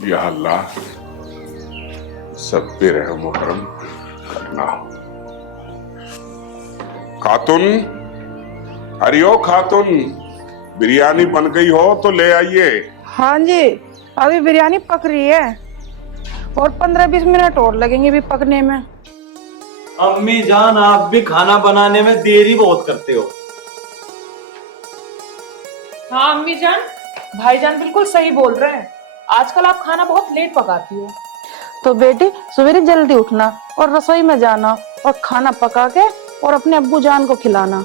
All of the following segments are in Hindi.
या अल्लाह, सब पे रहम व करम करना। खातून, हरिओ खातून, बिरयानी बन गई हो तो ले आइए। हाँ जी, अभी बिरयानी पक रही है और 15-20 मिनट और लगेंगे भी पकने में। अम्मी जान, आप भी खाना बनाने में देरी बहुत करते हो। हाँ अम्मी जान, भाईजान बिल्कुल सही बोल रहे हैं। आजकल आप खाना बहुत लेट पकाती हो। तो बेटी सवेरे जल्दी उठना और रसोई में जाना और खाना पका के और अपने अब्बू जान को खिलाना।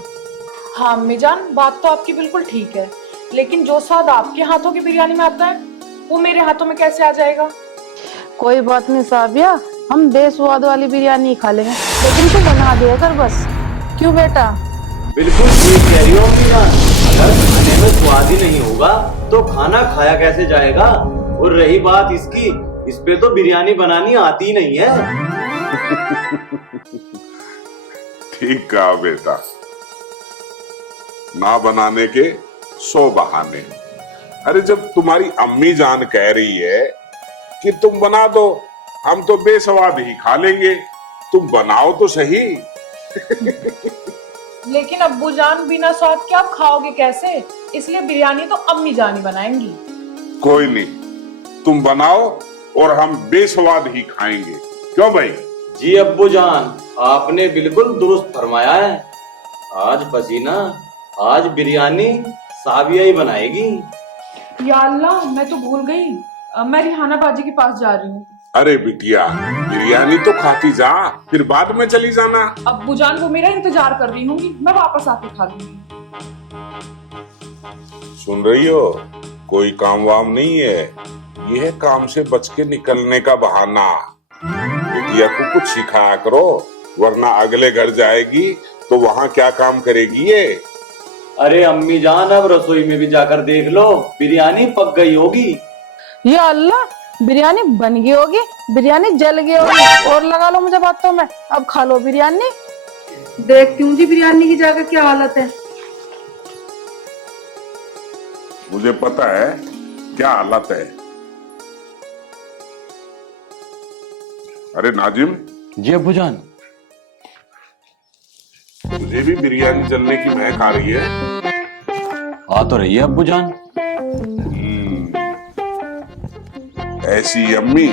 हाँ अम्मी जान, बात तो आपकी बिल्कुल ठीक है, लेकिन जो स्वाद आपके हाथों की बिरयानी में आता है वो मेरे हाथों में कैसे आ जाएगा? कोई बात नहीं साबिया, हम बेस्वाद वाली बिरयानी खा लेंगे, लेकिन तू बना दिया कर बस। क्यों बेटा? बिल्कुल ठीक कह रही हो अम्मी जान। अगर खाने में स्वाद ही नहीं होगा तो खाना खाया कैसे जाएगा? और रही बात इसकी, इस पे तो बिरयानी बनानी आती नहीं है। ठीक कहा बेटा, ना बनाने के 100 बहाने। अरे जब तुम्हारी अम्मी जान कह रही है कि तुम बना दो, हम तो बेसवाद ही खा लेंगे, तुम बनाओ तो सही। लेकिन अब्बू जान, बिना स्वाद के आप खाओगे कैसे? इसलिए बिरयानी तो अम्मी जान ही बनाएंगी। कोई नहीं, तुम बनाओ और हम बेसवाद ही खाएंगे। क्यों भाई? जी अब्बू जान, आपने बिल्कुल दुरुस्त फरमाया है। आज पसीना, आज बिरयानी साबिया ही बनाएगी। या अल्लाह, मैं तो भूल गई, मैं रिहाना बाजी के पास जा रही हूँ। अरे बिटिया, बिरयानी तो खाती जा, फिर बाद में चली जाना। अब्बू जान वो मेरा इंतजार कर रही होंगी, मैं वापस आके खा लूंगी। सुन रही हो? कोई काम वाम नहीं है, यह है काम से बच के निकलने का बहाना। बिटिया को कुछ सिखाया करो, वरना अगले घर जाएगी तो वहाँ क्या काम करेगी ये? अरे अम्मी जान, अब रसोई में भी जाकर देख लो, बिरयानी पक गई होगी। या अल्लाह, बिरयानी बन गई होगी, बिरयानी जल गई होगी। और लगा लो मुझे बातों में, अब खा लो बिरयानी। देखती हूँ जी बिरयानी की जाकर क्या हालत है। मुझे पता है क्या हालत है। अरे नाजिम, जी अब्बू जान। तुझे भी बिरयानी जलने की महक आ रही है? आ तो रही है अब्बू जान। ऐसी अम्मी,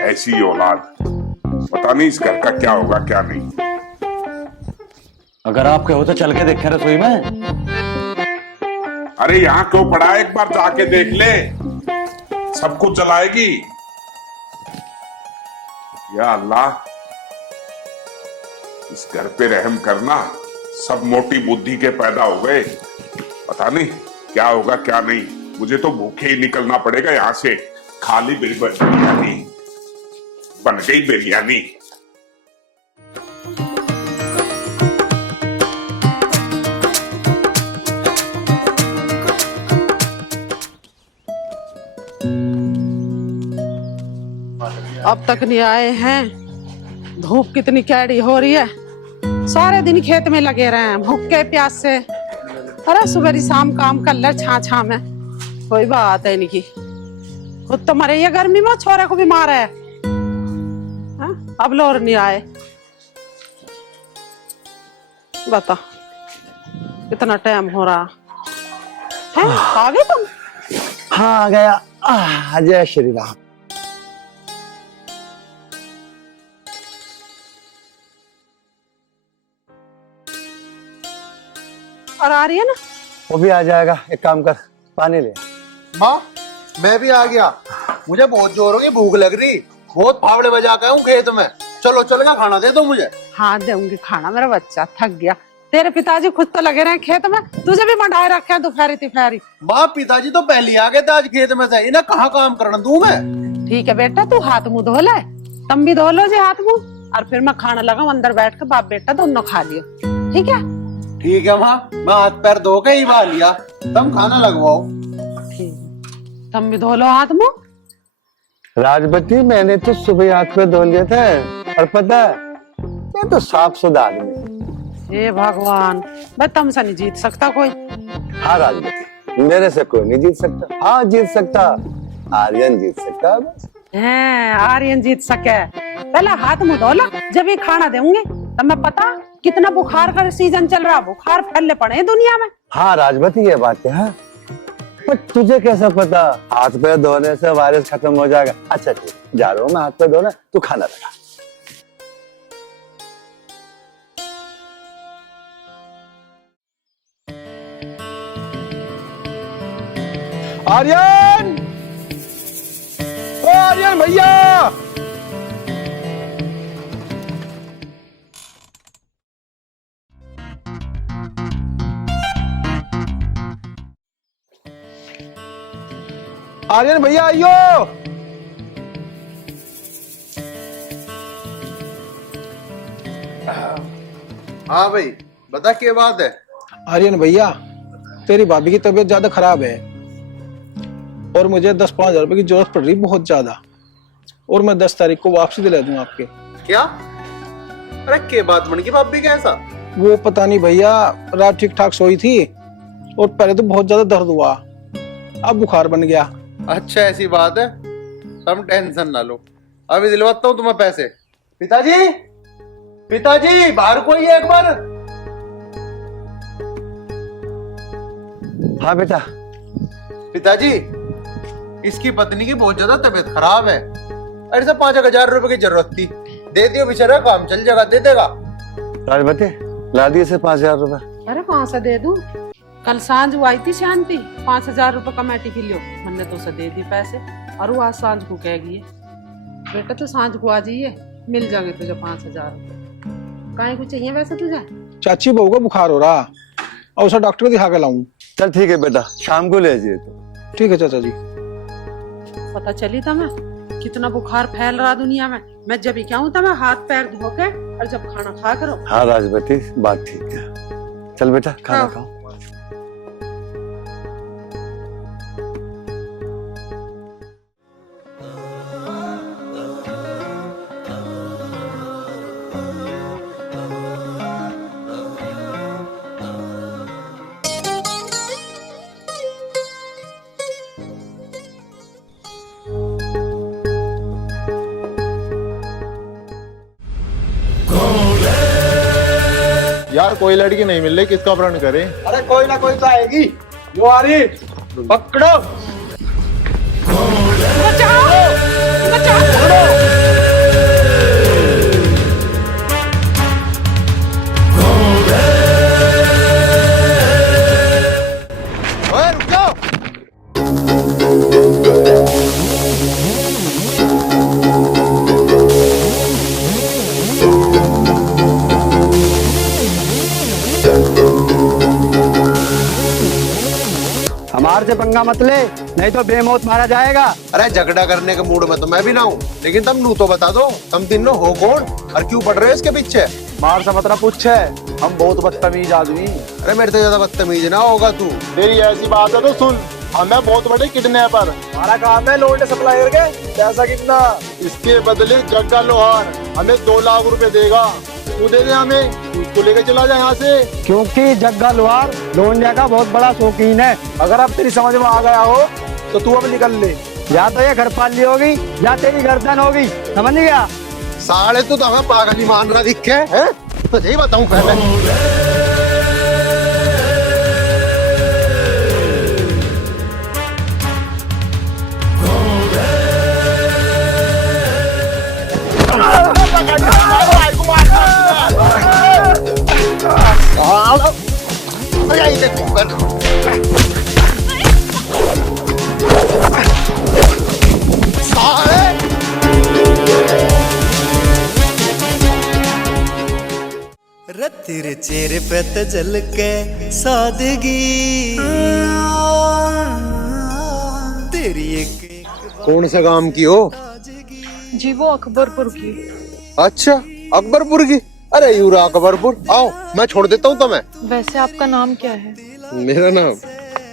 ऐसी औलाद, पता नहीं इस घर का क्या होगा क्या नहीं। अगर आप कहो तो चल के देखें रसोई में। अरे यहाँ क्यों पड़ा है, एक बार जाके देख ले, सब कुछ जलाएगी। या अल्लाह, इस घर पे रहम करना। सब मोटी बुद्धि के पैदा हो गए, पता नहीं क्या होगा क्या नहीं। मुझे तो भूखे ही निकलना पड़ेगा यहाँ से। खाली बिरयानी बन गई बिरयानी। अब तक नहीं आए हैं। धूप कितनी कैडी हो रही है, सारे दिन खेत में लगे रहे हैं भूखे प्यास से। अरे सुबह शाम काम कर ले छा में, कोई बात है नहीं की। खुद तो मरे ये गर्मी में, छोरे को भी मारा है। हाँ? अब लोर नहीं आए, बता कितना टाइम हो रहा है। आ गए तुम? हाँ आ गया। जय श्री राम। और आ रही है ना? वो भी आ जाएगा, एक काम कर, पानी ले। माँ, मैं भी आ गया। मुझे बहुत जोरों की भूख लग रही, बहुत फावड़े बजा के हूँ खेत में। चलो चल का खाना दे दो मुझे। हाँ दूंगी खाना, मेरा बच्चा थक गया। तेरे पिताजी खुद तो लगे रहे खेत में, तुझे भी मंडाए रखे हैं दोपहरी तिपहरी। माँ, पिताजी तो पहले आ गए थे आज खेत में से, इन्हें कहाँ काम करना दूं मैं। ठीक है बेटा, तू हाथ मुंह धो ले, तुम भी धो लो जी हाथ मुंह, और फिर मैं खाना लगाऊं अंदर बैठ के, बाप बेटा दोनों खा लियो। ठीक है? ठीक है माँ, मैं हाथ पैर धो के ही बहा लिया, तुम खाना लगवाओ। ठीक, तुम भी धो लो हाथ मुंह। राजबती, मैंने तो सुबह हाथ पे धो लिए थे, और पता है मैं तो साफ सुधा आदमी। हे भगवान, मैं तुमसे नहीं जीत सकता कोई। हाँ राजबती, मेरे से कोई नहीं जीत सकता। हाँ जीत सकता, आर्यन जीत सकता है। हैं आर्यन जीत सके, पहले हाथ मुंह धो ला, जब ये खाना देंगे तब मैं पता कितना बुखार का सीजन चल रहा, बुखार फैलने पड़े हैं दुनिया में। हाँ राजवती ये बात है, हाँ। पर तुझे कैसा पता हाथ पैर धोने से वायरस खत्म हो जाएगा? अच्छा ठीक, जा रहा हूँ मैं हाथ पैर धोने, तू खाना लगा। आर्यन, ओ आर्यन भैया, आर्यन भैया आइयो। हाँ भाई बता क्या बात है। आर्यन भैया, तेरी भाभी की तबीयत ज्यादा खराब है और मुझे 10-5 हजार रुपए की जरूरत पड़ रही बहुत ज्यादा, और मैं 10 तारीख को वापसी दिला दूं आपके। क्या? अरे क्या बात बन गई भाभी का ऐसा? वो पता नहीं भैया, रात ठीक ठाक सोई थी और पहले तो बहुत ज्यादा दर्द हुआ, अब बुखार बन गया। अच्छा ऐसी बात है, तुम टेंशन ना लो, अभी दिलवाता हूँ तुम्हें पैसे। पिताजी, पिताजी बाहर कोई है एक बार। हाँ बेटा। पिताजी, इसकी पत्नी की बहुत ज्यादा तबीयत खराब है, अरे से 5,000 रुपए की जरूरत थी, दे दियो बेचारा, काम चल जाएगा, दे देगा। राजवती ला दिए से 5,000 रुपए। अरे कहाँ से दे दूं? कल सांझ वो आई थी शांति, 5,000 रुपए कमेटी के लिए, मैंने तो उसे दे दी पैसे, और वो आज सांझ को कहेगी बेटा तो सांझ को आ जाइए, मिल जाएंगे तुझे 5,000 रुपए। काहे को चाहिए वैसे तुझे? चाची बहू को बुखार हो रहा और उसे डॉक्टर को दिखा के लाऊं। चल ठीक है बेटा, शाम को ले जाइए तो। ठीक है चाचा जी। पता चली था मैं कितना बुखार फैल रहा दुनिया में, मैं जब भी क्या हूँ था मैं हाथ पैर धो के और जब खाना खा करो। हाँ राजवती बात ठीक है, चल बेटा खाना हाँ। खाओ। यार कोई लड़की नहीं मिल रही, किसका अपहरण करें? अरे कोई ना कोई तो आएगी, जो आ रही पकड़ो। ओए रुक जाओ। हमारे से पंगा मत ले, नहीं तो बेमौत मारा जाएगा। अरे झगड़ा करने के मूड में तो मैं भी ना हूँ, लेकिन तुम नू तो बता दो, तुम तीनों हो कौन और क्यों पड़ रहे हो इसके पीछे? मार से मतलब पूछ है, हम बहुत बदतमीज आदमी। अरे मेरे से ज्यादा बदतमीज ना होगा तू। तेरी ऐसी बात है तो सुन, हमें बहुत बड़े किडनैपर, हमारा काम है लोड सप्लाई करके पैसा कितना, इसके बदले जग्गा लोहार हमें 2 लाख रुपए देगा, तू दे दे हमें, उसको लेके चला जाए यहाँ से। क्योंकि जग्गा लोहार लोनिया का बहुत बड़ा शौकीन है। अगर अब तेरी समझ में आ गया हो तो तू अब निकल ले। या तो ये घर पाली होगी या तेरी गर्दन होगी, समझ गया? साले तू तो हमें पागल ही मान रहा दिखे है, तो यही बताऊं पहले। तेरे चेहरे पे तो झलके सादगी, तेरी एक कौन सा काम की हो? जी वो अकबरपुर की। अच्छा अकबरपुर की, अरे यूरा अकबरपुर, आओ मैं छोड़ देता हूँ तुम्हें। वैसे आपका नाम क्या है? मेरा नाम,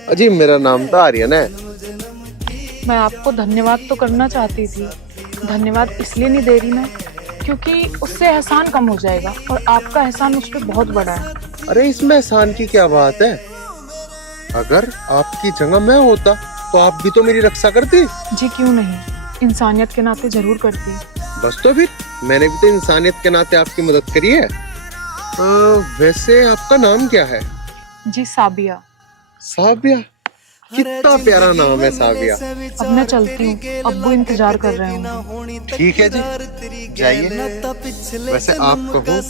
अजी मेरा नाम तो आर्यन है। मैं आपको धन्यवाद तो करना चाहती थी, धन्यवाद इसलिए नहीं दे रही मैं क्योंकि उससे एहसान कम हो जाएगा और आपका एहसान उस पर बहुत बड़ा है। अरे इसमें एहसान की क्या बात है? अगर आपकी जगह मैं होता तो आप भी तो मेरी रक्षा करती। जी क्यों नहीं, इंसानियत के नाते जरूर करती। बस तो फिर मैंने भी तो इंसानियत के नाते आपकी मदद करी है। वैसे आपका नाम क्या है? जी साबिया। साबिया, कितना प्यारा नाम है साबिया। अब मैं चलती हूँ, अब्बू इंतजार कर रहे हैं। ठीक है जी, जाइए। वैसे आप कहो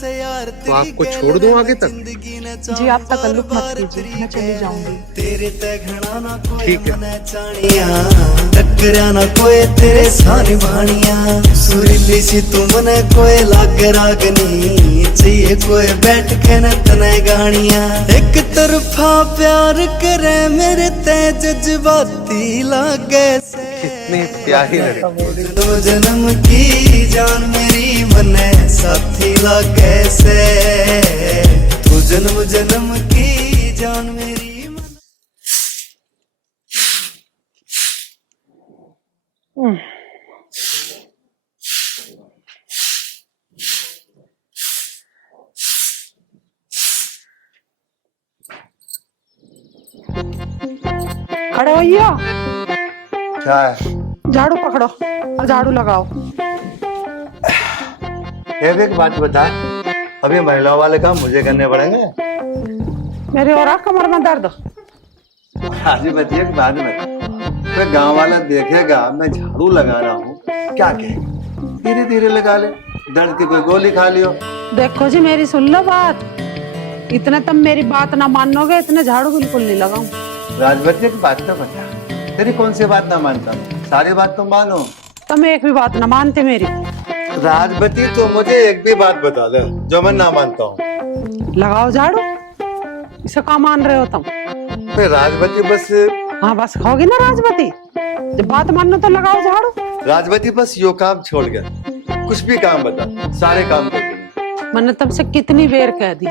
तो आपको छोड़ दूं आगे तक? जी आप तकल्लुफ मत कीजिए, मैं चली जाऊंगी। ठीक है। टकरिया ना कोई तेरे सारी भाणिया, सुरीली सी तू मने कोई लाग रागनी, चाहिए कोई बैठ के न तने गानिया। एक तरफा प्यार करे मेरे ते जज्बाती लागे से, कितनी प्यारी लड़की। दो जन्म की जान मेरी मने साथी लागे से, तू जन्म जन्म की जान मेरी। खड़े होइए, क्या है? झाड़ू पकड़ो और झाड़ू लगाओ। ये भी एक बात बता, अभी महिलाओं वाले काम मुझे करने पड़ेंगे? मेरे और कमर में दर्द। आज ही बतिए कि बाद में? तो गांव वाला देखेगा मैं झाड़ू लगा रहा हूँ, क्या कहे? धीरे धीरे लगा ले, दर्द की कोई गोली खा लियो। देखो जी मेरी सुन लो बात, इतने तुम मेरी बात ना मानोगे, इतने झाड़ू बिल्कुल नहीं लगाऊं। राजबती की बात तो बता, तेरी कौन सी बात ना मानता हूँ? सारी बात तुम मानो। तुम एक भी बात ना मानते मेरी। राजबती तो मुझे एक भी बात बता दे जो मैं ना मानता हूँ। लगाओ झाड़ू, इसे क्या मान रहे हो तुम? फिर राजबती बस। हाँ बस होगी ना राजबती, जब बात मानो तो लगाओ झाड़ू। राजबती बस यो काम छोड़ गया, कुछ भी काम बता, सारे काम कर दूंगी। मैंने तुमसे कितनी बेर कह दी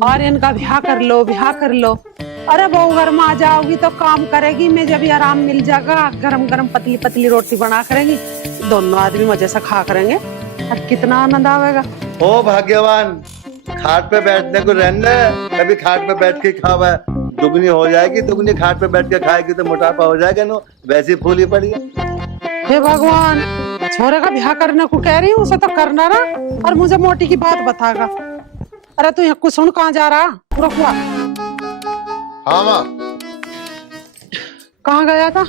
और इनका ब्याह कर लो, ब्याह कर लो। अरे बहू घर में आ जाओगी तो काम करेगी, मैं जब भी आराम मिल जाएगा गरम गरम पतली पतली रोटी बना करेंगी, दोनों आदमी मजे से खा करेंगे और कितना आनंद आवेगा। ओ भाग्यवान, खाट पे बैठने को रहने, कभी खाट पे बैठ के खावा, दुगनी हो जाएगी, दुगनी खाट पे बैठ के खाएगी तो मोटापा हो जाएगा। नो वैसी फूली पड़ी है। हे भगवान, छोरे का ब्याह करने को कह रही हूँ, उसे तो करना ना, और मुझे मोटी की बात बतागा। अरे तू यहाँ कुछ सुन, कहाँ जा रहा? रुक हुआ। हाँ माँ। कहाँ गया था?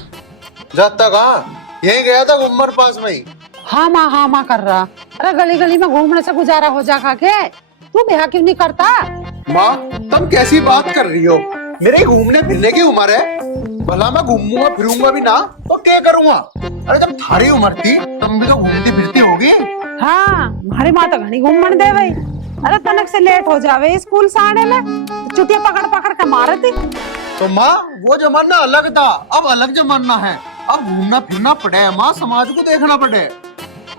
जाता कहाँ, यही गया था घूमर पास में ही। हाँ माँ कर रहा। अरे गली गली में घूमने से गुजारा हो जाएगा के? तू ब्याह क्यों नहीं करता? माँ तुम कैसी बात कर रही हो, मेरे घूमने फिरने की उम्र है, भला मैं घूमूंगा फिरूंगा भी ना तो क्या करूंगा? अरे जब थारी उम्र थी तुम भी तो घूमती फिरती होगी। हाँ हमारी माँ तो घनी घूमने दे भाई। अरे तनक से लेट हो जावे स्कूल से आने में, चुटिया पकड़ पकड़ के मारे थी। तो माँ वो जमाना अलग था, अब अलग जमाना है, अब घूमना फिरना पड़े है माँ, समाज को देखना पड़े।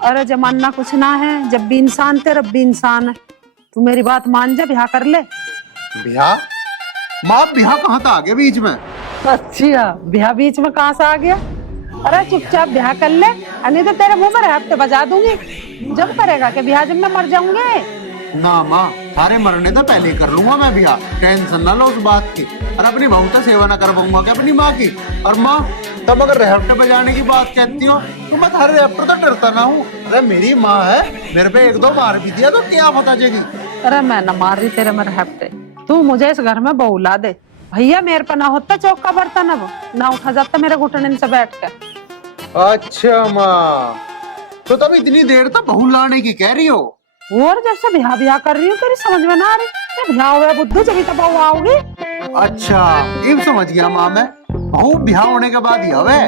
अरे जमाना कुछ ना है, जब भी इंसान थे रब भी इंसान है। तू मेरी बात मान जा, ब्याह कर ले। ब्याह? माँ ब्याह कहाँ था आगे बीच में? अच्छा ब्याह बीच में कहाँ से आ गया? अरे चुपचाप ब्याह कर ले, नहीं तो तेरे मुंह में हफ्ते बजा दूंगी। जब करेगा कि ब्याह जब मैं मर जाऊंगी? ना माँ, सारे मरने तो पहले ही कर लूंगा मैं ब्याह, टेंशन ना लो उस बात की। और अपनी बहू तो सेवा ना कर पाऊंगा क्या अपनी माँ की? और माँ तब अगर रेफ्ट बजाने की बात कहती हो तो मैं थारे रेफ्ट तो डरता ना हूँ। अरे मेरी माँ है, मेरे पे एक दो मार भी दिया तो क्या पता चलेगी। अरे मैं न मार रही तेरे में हफ्ते, तू मुझे इस घर में बहू ला दे। भैया मेरे पे ना होता चौक का बर्तन, अब ना उठा जाता मेरे घुटने से बैठ के। अच्छा माँ, तो तब इतनी देर तक बहू लाने की कह रही हो? और जब से ब्याह कर रही हूँ तेरी समझ में ना आ रही। ब्याह हुआ बुद्धू जब तब बहू आओगी। अच्छा अब समझ गया माँ मैं, बहू ब्याह होने के बाद ही हवे।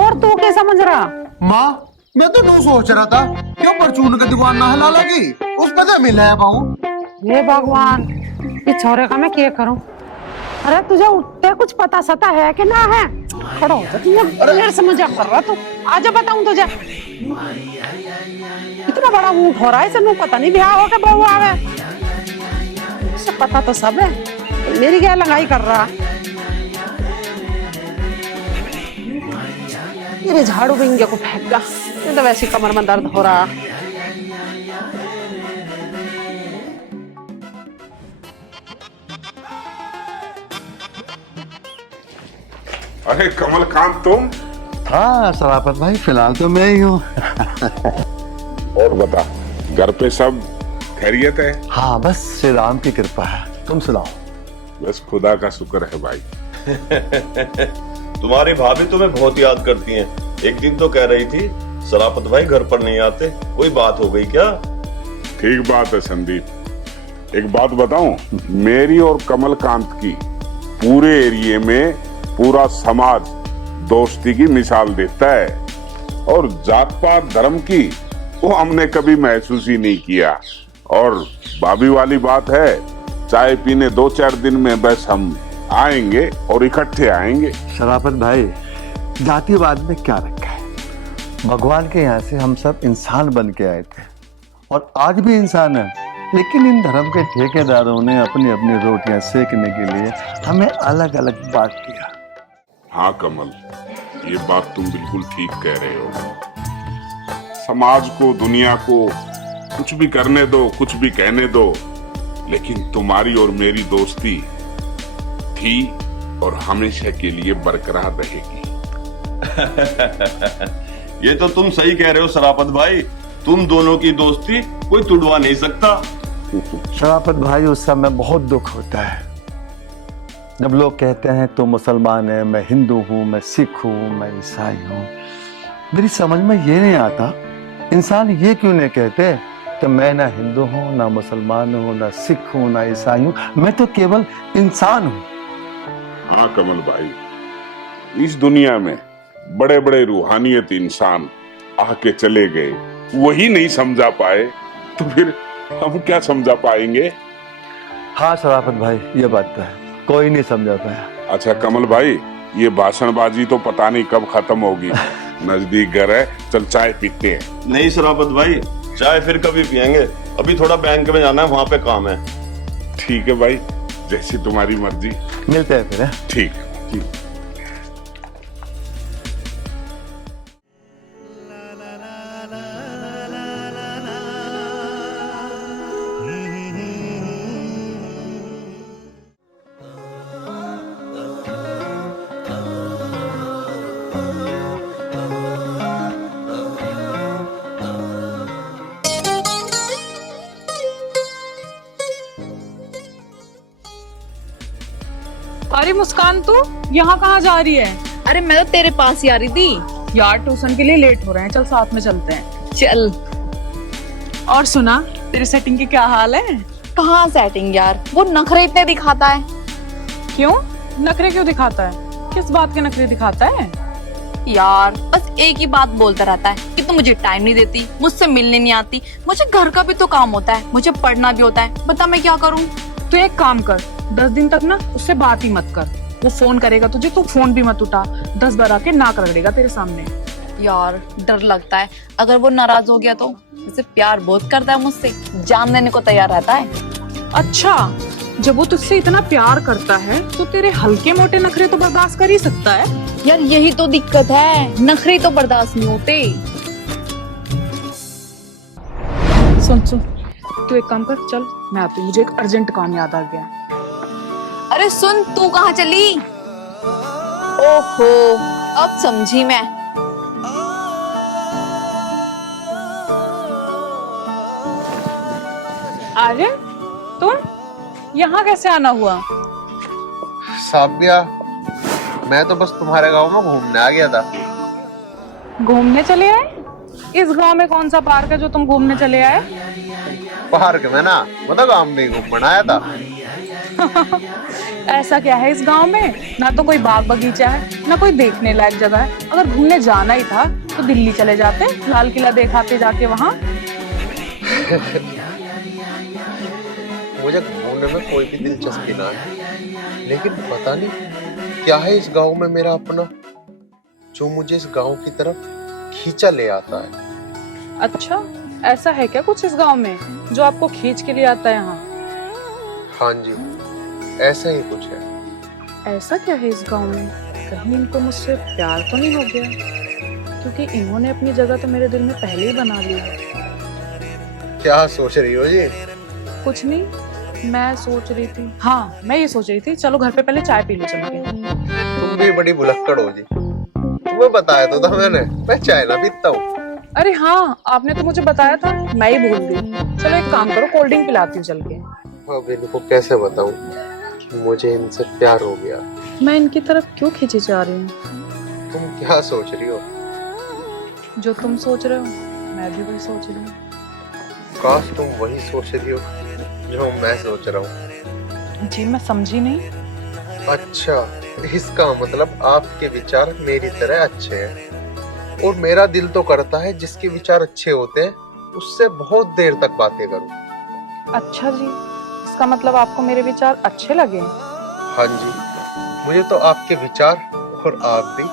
और तू क्या समझ रहा? माँ मैं तो नू सोच रहा था क्यों परचून की दुकान ना हिला लगी, उस पर तो मिला है बहू। हे भगवान, इस छोरे का मैं क्या करूं? अरे तुझे उठते कुछ पता सता है कि ना है? खड़ा हो जा, तू मेरे से मजाक कर रहा तू? आजा बताऊं तुझे। इतना बड़ा मुंह हो रहा है, इसे पता नहीं ब्याह हो के बहू आवे। इसे पता तो सब है, मेरी क्या लंगाई कर रहा? ये झाड़ू बिंगे को फेंका, तो वैसे कमर में दर्द हो रहा। अरे कमलकांत तुम? हाँ सराफत भाई, फिलहाल तो मैं ही हूँ। और बता, घर पे सब खैरियत है? हाँ बस श्री राम की कृपा है, तुम सुनाओ। बस खुदा का शुक्र है भाई। तुम्हारी भाभी तुम्हें बहुत याद करती हैं। एक दिन तो कह रही थी सराफत भाई घर पर नहीं आते, कोई बात हो गई क्या? ठीक बात है संदीप। एक बात बताऊं, मेरी और कमलकांत की पूरे एरिया में पूरा समाज दोस्ती की मिसाल देता है, और जात पात धर्म की वो हमने कभी महसूस ही नहीं किया। और भाभी वाली बात है, चाय पीने 2-4 दिन में बस हम आएंगे और इकट्ठे आएंगे। शराफत भाई, जातिवाद में क्या रखा है? भगवान के यहाँ से हम सब इंसान बन के आए थे और आज भी इंसान है, लेकिन इन धर्म के ठेकेदारों ने अपनी अपनी रोटियां सेकने के लिए हमें अलग अलग बांट दिया। हाँ कमल, ये बात तुम बिल्कुल ठीक कह रहे हो। समाज को, दुनिया को कुछ भी करने दो, कुछ भी कहने दो, लेकिन तुम्हारी और मेरी दोस्ती थी और हमेशा के लिए बरकरार रहेगी। ये तो तुम सही कह रहे हो सराफत भाई, तुम दोनों की दोस्ती कोई तुड़वा नहीं सकता। शराफत भाई, उस समय बहुत दुख होता है जब लोग कहते हैं तो मुसलमान है, मैं हिंदू हूँ, मैं सिख हूँ, मैं ईसाई हूँ। मेरी समझ में ये नहीं आता, इंसान ये क्यों नहीं कहते कि मैं ना हिंदू हूँ, ना मुसलमान हूँ, ना सिख हूँ, ना ईसाई हूँ, मैं तो केवल इंसान हूँ। हाँ कमल भाई, इस दुनिया में बड़े बड़े रूहानियत इंसान आके चले गए, वही नहीं समझा पाए तो फिर हम क्या समझा पाएंगे? हाँ शराफत भाई, ये बात तो है, कोई नहीं समझा पाया। अच्छा कमल भाई, ये भाषणबाजी तो पता नहीं कब खत्म होगी। नजदीक घर है, चल चाय पीते हैं। नहीं सराफत भाई, चाय फिर कभी पियेंगे, अभी थोड़ा बैंक में जाना है, वहां पे काम है। ठीक है भाई, जैसी तुम्हारी मर्जी। मिलते हैं फिर। ठीक। अरे मुस्कान, तू यहाँ कहाँ जा रही है? अरे मैं तो तेरे पास ही आ रही थी यार ट्यूशन के लिए लेट हो रहे हैं, चल साथ में चलते हैं। चल। और सुना, तेरी सेटिंग की क्या हाल है? कहाँ सेटिंग यार, वो नखरे इतने दिखाता है। क्यों नखरे क्यों दिखाता है? किस बात के नखरे दिखाता है? यार बस एक ही बात बोलता रहता है कि तू मुझे टाइम नहीं देती, मुझसे मिलने नहीं आती, मुझे घर का भी तो काम होता है, मुझे पढ़ना भी होता है, बता मैं क्या करूँ? तू एक काम कर, 10 दिन तक ना उससे बात ही मत कर। वो फोन करेगा तुझे, तू फोन भी मत उठा, 10 बार आके नाक रगड़ेगा तेरे सामने। यार डर लगता है, अगर वो नाराज हो गया तो? वैसे प्यार बहुत करता है मुझसे, जान देने को तैयार रहता है। अच्छा, जब वो तुझसे इतना प्यार करता है तो तेरे हल्के मोटे नखरे तो बर्दाश्त कर ही सकता है। यार यही तो दिक्कत है, नखरे तो बर्दाश्त नहीं होते। सुन सुन, तू एक काम कर, चल मैं आती हूँ, मुझे एक अर्जेंट काम याद आ गया। अरे सुन, तू कहाँ चली? ओहो, अब समझी मैं। अरे तुम यहाँ कैसे आना हुआ? साबिया, मैं तो बस तुम्हारे गांव में घूमने आ गया था। घूमने चले आए? इस गांव में कौन सा पार्क है जो तुम घूमने चले आए? पार्क में ना, मतलब गांव में घूमने आया था। ऐसा क्या है इस गांव में? ना तो कोई बाग बगीचा है, ना कोई देखने लायक जगह है। अगर घूमने जाना ही था तो दिल्ली चले जाते, लाल किला देखाते जाके वहाँ। मुझे घूमने में कोई भी दिलचस्पी ना है, लेकिन पता नहीं क्या है इस गांव में मेरा अपना, जो मुझे इस गांव की तरफ खींचा ले आता है। अच्छा, ऐसा है क्या कुछ इस गांव में जो आपको खींच के लिए आता है यहाँ? हाँ जी, ऐसा ही कुछ है। ऐसा क्या है इस गांव में? कहीं इनको मुझसे प्यार तो नहीं हो गया? क्योंकि इन्होंने अपनी जगह तो मेरे दिल में पहले ही बना ली है। क्या सोच रही हो जी? कुछ नहीं, मैं सोच रही थी, हाँ मैं ये सोच रही थी चलो घर पे पहले चाय पी लो चल के। तुम भी बड़ी भुलक्कड़ हो जी। तुम्हें बताया तो था मैंने, मैं चाय ना पीता हूँ। अरे हाँ आपने तो मुझे बताया था, मैं ही भूल गई। चलो एक काम करो, कोल्ड ड्रिंक पिलाती हूँ चल के। अब इनको कैसे बताऊं कि मुझे इनसे प्यार हो गया। मैं इनकी तरफ क्यों खींची जा रही हूँ? तुम क्या सोच रही हो? जो तुम सोच रहे हो मैं भी वही सोच रही हूँ। काश तुम वही सोच रही हो जो मैं सोच रहा हूँ। जी मैं समझी नहीं। अच्छा, इसका मतलब आपके विचार मेरी तरह अच्छे हैं, और मेरा दिल तो करता है जिसके विचार अच्छे होते हैं उससे बहुत देर तक बातें करूं। अच्छा जी, इसका मतलब आपको मेरे विचार अच्छे लगे? हाँ जी, मुझे तो आपके विचार और आप भी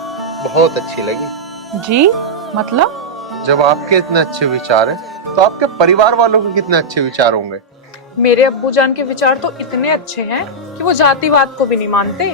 बहुत अच्छी लगी। जी मतलब? जब आपके इतने अच्छे विचार हैं तो आपके परिवार वालों के कितने अच्छे विचार होंगे। मेरे अब्बूजान के विचार तो इतने अच्छे हैं कि वो जातिवाद को भी नहीं मानते।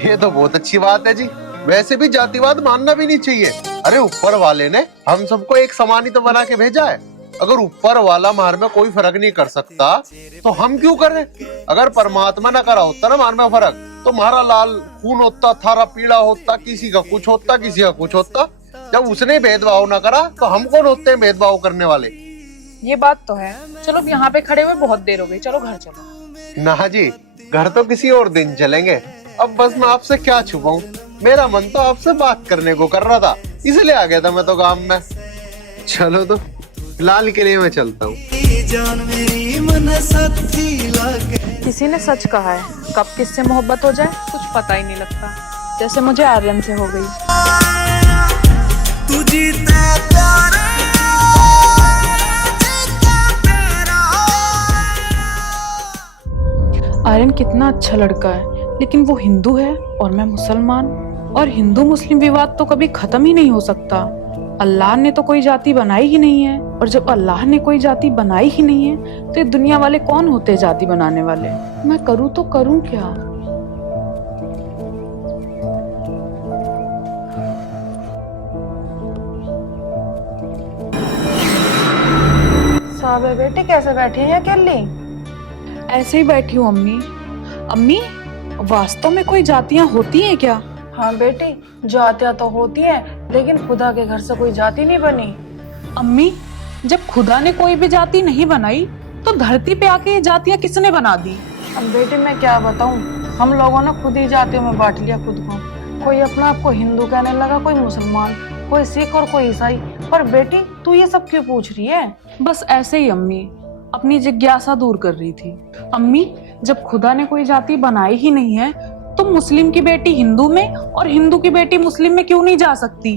ये तो बहुत अच्छी बात है जी। वैसे भी जातिवाद मानना भी नहीं चाहिए। अरे ऊपर वाले ने हम सबको एक समान ही तो बना के भेजा है। अगर ऊपर वाला मार में कोई फर्क नहीं कर सकता तो हम क्यों कर रहे? अगर परमात्मा ना करा होता ना मार में फर्क, तो हमारा लाल खून होता, थारा पीला होता, किसी का कुछ होता, किसी का कुछ होता। जब उसने भेदभाव ना करा तो हम कौन होते हैं भेदभाव करने वाले? ये बात तो है। चलो अब यहाँ पे खड़े हुए बहुत देर हो गई, चलो घर चलो। ना जी, घर तो किसी और दिन चलेंगे। अब बस मैं आपसे क्या छुपाऊं, मेरा मन तो आपसे बात करने को कर रहा था, इसलिए आ गया था मैं तो गांव में। चलो तो फिलहाल के लिए मैं चलता हूँ। किसी ने सच कहा है, कब किससे मोहब्बत हो जाए कुछ पता ही नहीं लगता, जैसे मुझे आर्यन से हो गई। आर्यन कितना अच्छा लड़का है, लेकिन वो हिंदू है और मैं मुसलमान, और हिंदू मुस्लिम विवाद तो कभी खत्म ही नहीं हो सकता। अल्लाह ने तो कोई जाति बनाई ही नहीं है, और जब अल्लाह ने कोई जाति बनाई ही नहीं है तो ये दुनिया वाले कौन होते हैं जाति बनाने वाले? मैं करूँ तो करूँ क्या? साबे बेटी कैसे बैठी है अकेली? ऐसे ही बैठी हूँ अम्मी। अम्मी वास्तव में कोई जातियाँ होती हैं क्या? हाँ बेटी, जातियाँ तो होती हैं, लेकिन खुदा के घर से कोई जाति नहीं बनी। अम्मी जब खुदा ने कोई भी जाति नहीं बनाई तो धरती पे आके ये जातियाँ किसने बना दी? अब बेटी मैं क्या बताऊं, हम लोगों ने खुद ही जातियों में बांट लिया खुद को। कोई अपना आपको हिंदू कहने लगा, कोई मुसलमान, कोई सिख और कोई ईसाई। पर बेटी तू ये सब क्यों पूछ रही है? बस ऐसे ही अम्मी, अपनी जिज्ञासा दूर कर रही थी। अम्मी जब खुदा ने कोई जाति बनाई ही नहीं है तो मुस्लिम की बेटी हिंदू में और हिंदू की बेटी मुस्लिम में क्यों नहीं जा सकती?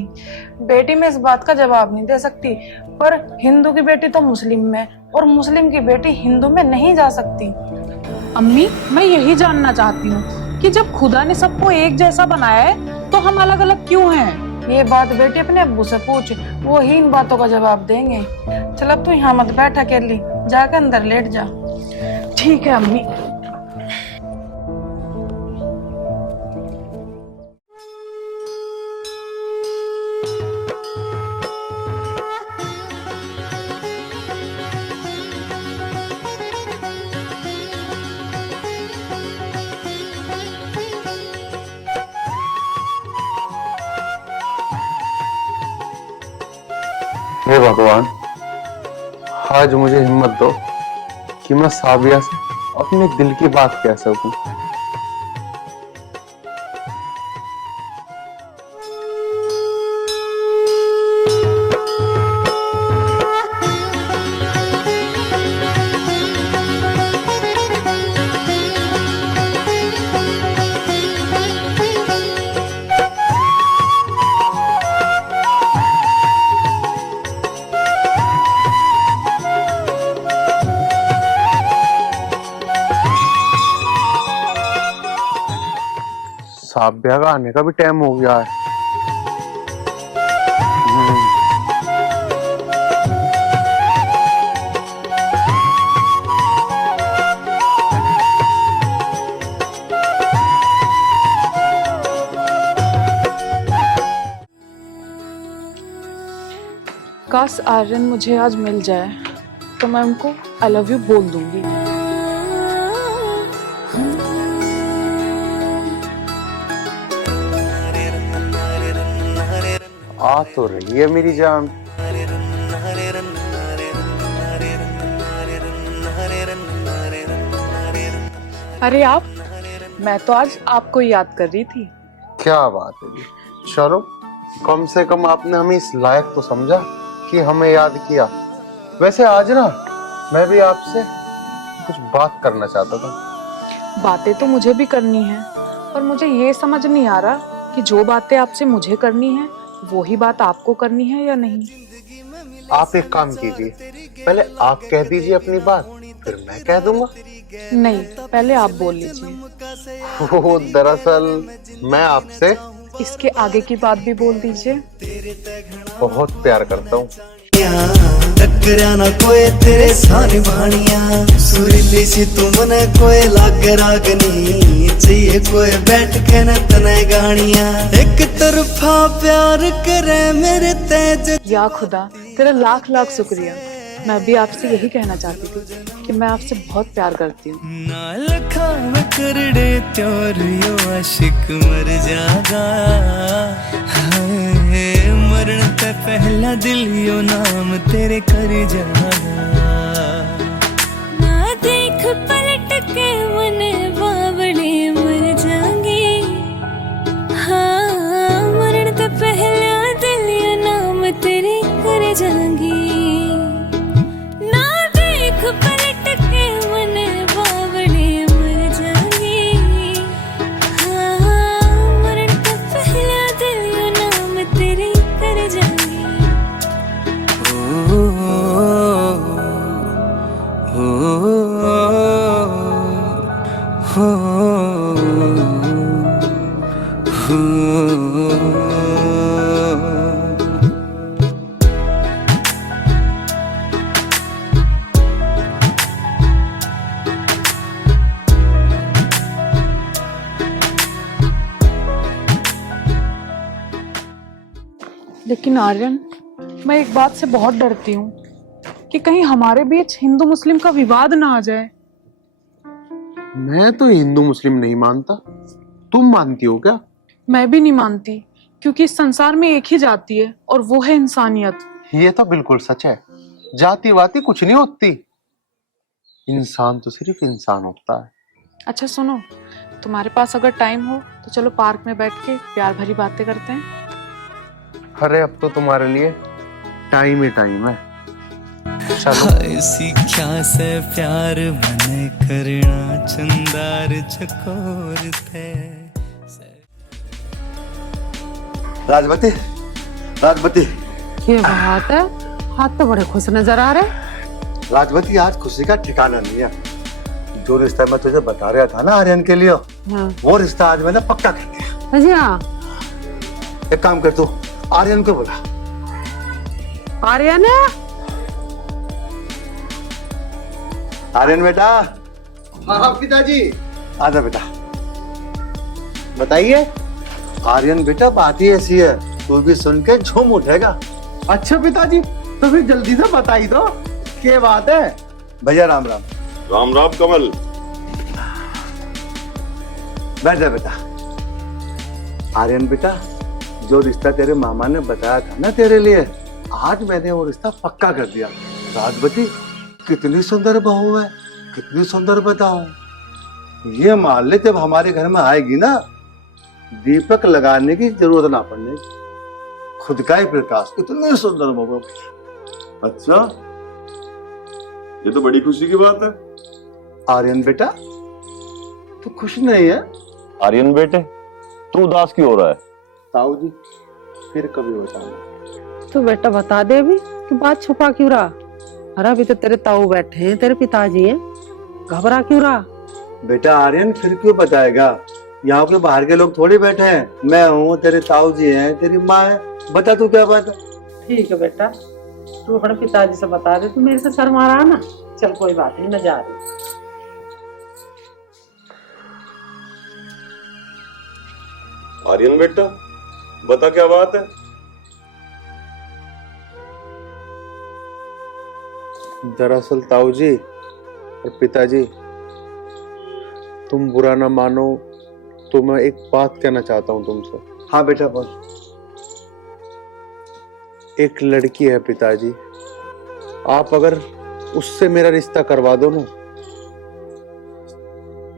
बेटी मैं इस बात का जवाब नहीं दे सकती, पर हिंदू की बेटी तो मुस्लिम में और मुस्लिम की बेटी हिंदू में नहीं जा सकती। अम्मी मैं यही जानना चाहती हूँ कि जब खुदा ने सबको एक जैसा बनाया है तो हम अलग अलग क्यों हैं? ये बात बेटी अपने अब्बू से पूछ, वो ही इन बातों का जवाब देंगे। चल अब तू यहाँ मत बैठ अकेली, जाकर अंदर लेट जा। ठीक है अम्मी। हे भगवान, आज मुझे हिम्मत दो कि मैं साबिया से अपने दिल की बात कह सकूं। साबिया का आने का भी टाइम हो गया है। काश आर्यन मुझे आज मिल जाए तो मैं उनको आई लव यू बोल दूंगी। आ तो रही है मेरी जान। अरे आप, मैं तो आज आपको याद कर रही थी। क्या बात है जी, चलो कम से कम आपने हमें इस लायक तो समझा कि हमें याद किया। वैसे आज ना मैं भी आपसे कुछ बात करना चाहता था। बातें तो मुझे भी करनी है, पर मुझे ये समझ नहीं आ रहा कि जो बातें आपसे मुझे करनी है वो ही बात आपको करनी है या नहीं। आप एक काम कीजिए, पहले आप कह दीजिए अपनी बात, फिर मैं कह दूंगा। नहीं, पहले आप बोल लीजिए। वो दरअसल मैं आपसे इसके आगे की बात भी बोल दीजिए। बहुत प्यार करता हूँ। टकरा ना कोई तेरे सारी वाणियां, सुरीली सी तू मने कोई लाग रागनी, चाहिए कोई बैठ के न तने गानियां, एक तरफा प्यार करे मेरे तेज। या खुदा, तेरा लाख लाख शुक्रिया। मैं भी आपसे यही कहना चाहती थी कि मैं आपसे बहुत प्यार करती हूँ। ना लखा करड़े त्योर यो आशिक मर जागा, हाय मरण ते पहला दिल यो नाम तेरे कर जागा। ना देख पलट के मने बावड़े मर जाएंगे, हाँ मरण ते पहला दिल यो नाम तेरे कर जाएंगे। पलट के मने बावड़े मर जाएंगे, हाँ मरण का पहला दिल यो नाम तेरे कर जाएंगे। ओ लेकिन आर्यन, मैं एक बात से बहुत डरती हूँ कि कहीं हमारे बीच हिंदू मुस्लिम का विवाद ना आ जाए। मैं तो हिंदू मुस्लिम नहीं मानता, तुम मानती हो क्या? मैं भी नहीं मानती, क्योंकि इस संसार में एक ही जाति है और वो है इंसानियत। ये तो बिल्कुल सच है, जाति वाति कुछ नहीं होती, इंसान तो सिर्फ इंसान होता है। अच्छा सुनो, तुम्हारे पास अगर टाइम हो तो चलो पार्क में बैठ के प्यार भरी बातें करते हैं। अरे अब तो तुम्हारे लिए टाइम ही टाइम है। सीख्या से प्यार बने करना चंदार चकोर थे। राजवती, राजवती, ये बात है, हाथ तो बड़े खुश नजर आ रहे। राजवती आज खुशी का ठिकाना नहीं है। जो रिश्ता मैं तुझे बता रहा था ना आर्यन के लिए, हाँ। वो रिश्ता आज मैंने पक्का कर दिया। जी हाँ। एक काम कर, तू आर्यन को बुला। आर्यन, आर्यन बेटा। हाँ पिताजी। आजा बेटा। बताइए। आर्यन बेटा, बात ही ऐसी है, तू भी सुन के झूम उठेगा। अच्छा पिताजी, तो फिर जल्दी से बताई दो क्या बात है। भैया राम राम। राम राम कमल। बैठ जा बेटा। आर्यन बेटा, जो रिश्ता तेरे मामा ने बताया था ना तेरे लिए, आज मैंने वो रिश्ता पक्का कर दिया। राजवती कितनी सुंदर बहू है, कितनी सुंदर बताओ। ये मान ले जब हमारे घर में आएगी ना, दीपक लगाने की जरूरत ना पड़ने, खुद का ही प्रकाश, इतनी सुंदर बहू। अच्छा, ये तो बड़ी खुशी की बात है। आर्यन बेटा, तू खुश नहीं है? आर्यन बेटे, तू उदास क्यों हो रहा है? ताऊ जी, फिर कभी बताऊंगा। तो बेटा बता दे अभी, तू बात छुपा क्यों रहा? अरे अभी तो तेरे ताऊ बैठे हैं, तेरे पिताजी हैं, घबरा क्यों रहा? बेटा आर्यन फिर क्यों बताएगा? यहाँ पे बाहर के लोग थोड़ी बैठे हैं, मैं हूँ, तेरे ताऊ जी हैं, तेरी माँ है, बता तू क्या बात है। ठीक है बेटा, तू अपने पिताजी से बता दे, तू मेरे से शर्मा रहा ना। चल कोई बात नहीं, मैं जा रही। आर्यन बेटा, बता क्या बात है? दरअसल ताऊ जी और पिताजी, तुम बुरा ना मानो तो मैं एक बात कहना चाहता हूँ तुमसे। हाँ बेटा बोल। एक लड़की है पिताजी, आप अगर उससे मेरा रिश्ता करवा दो ना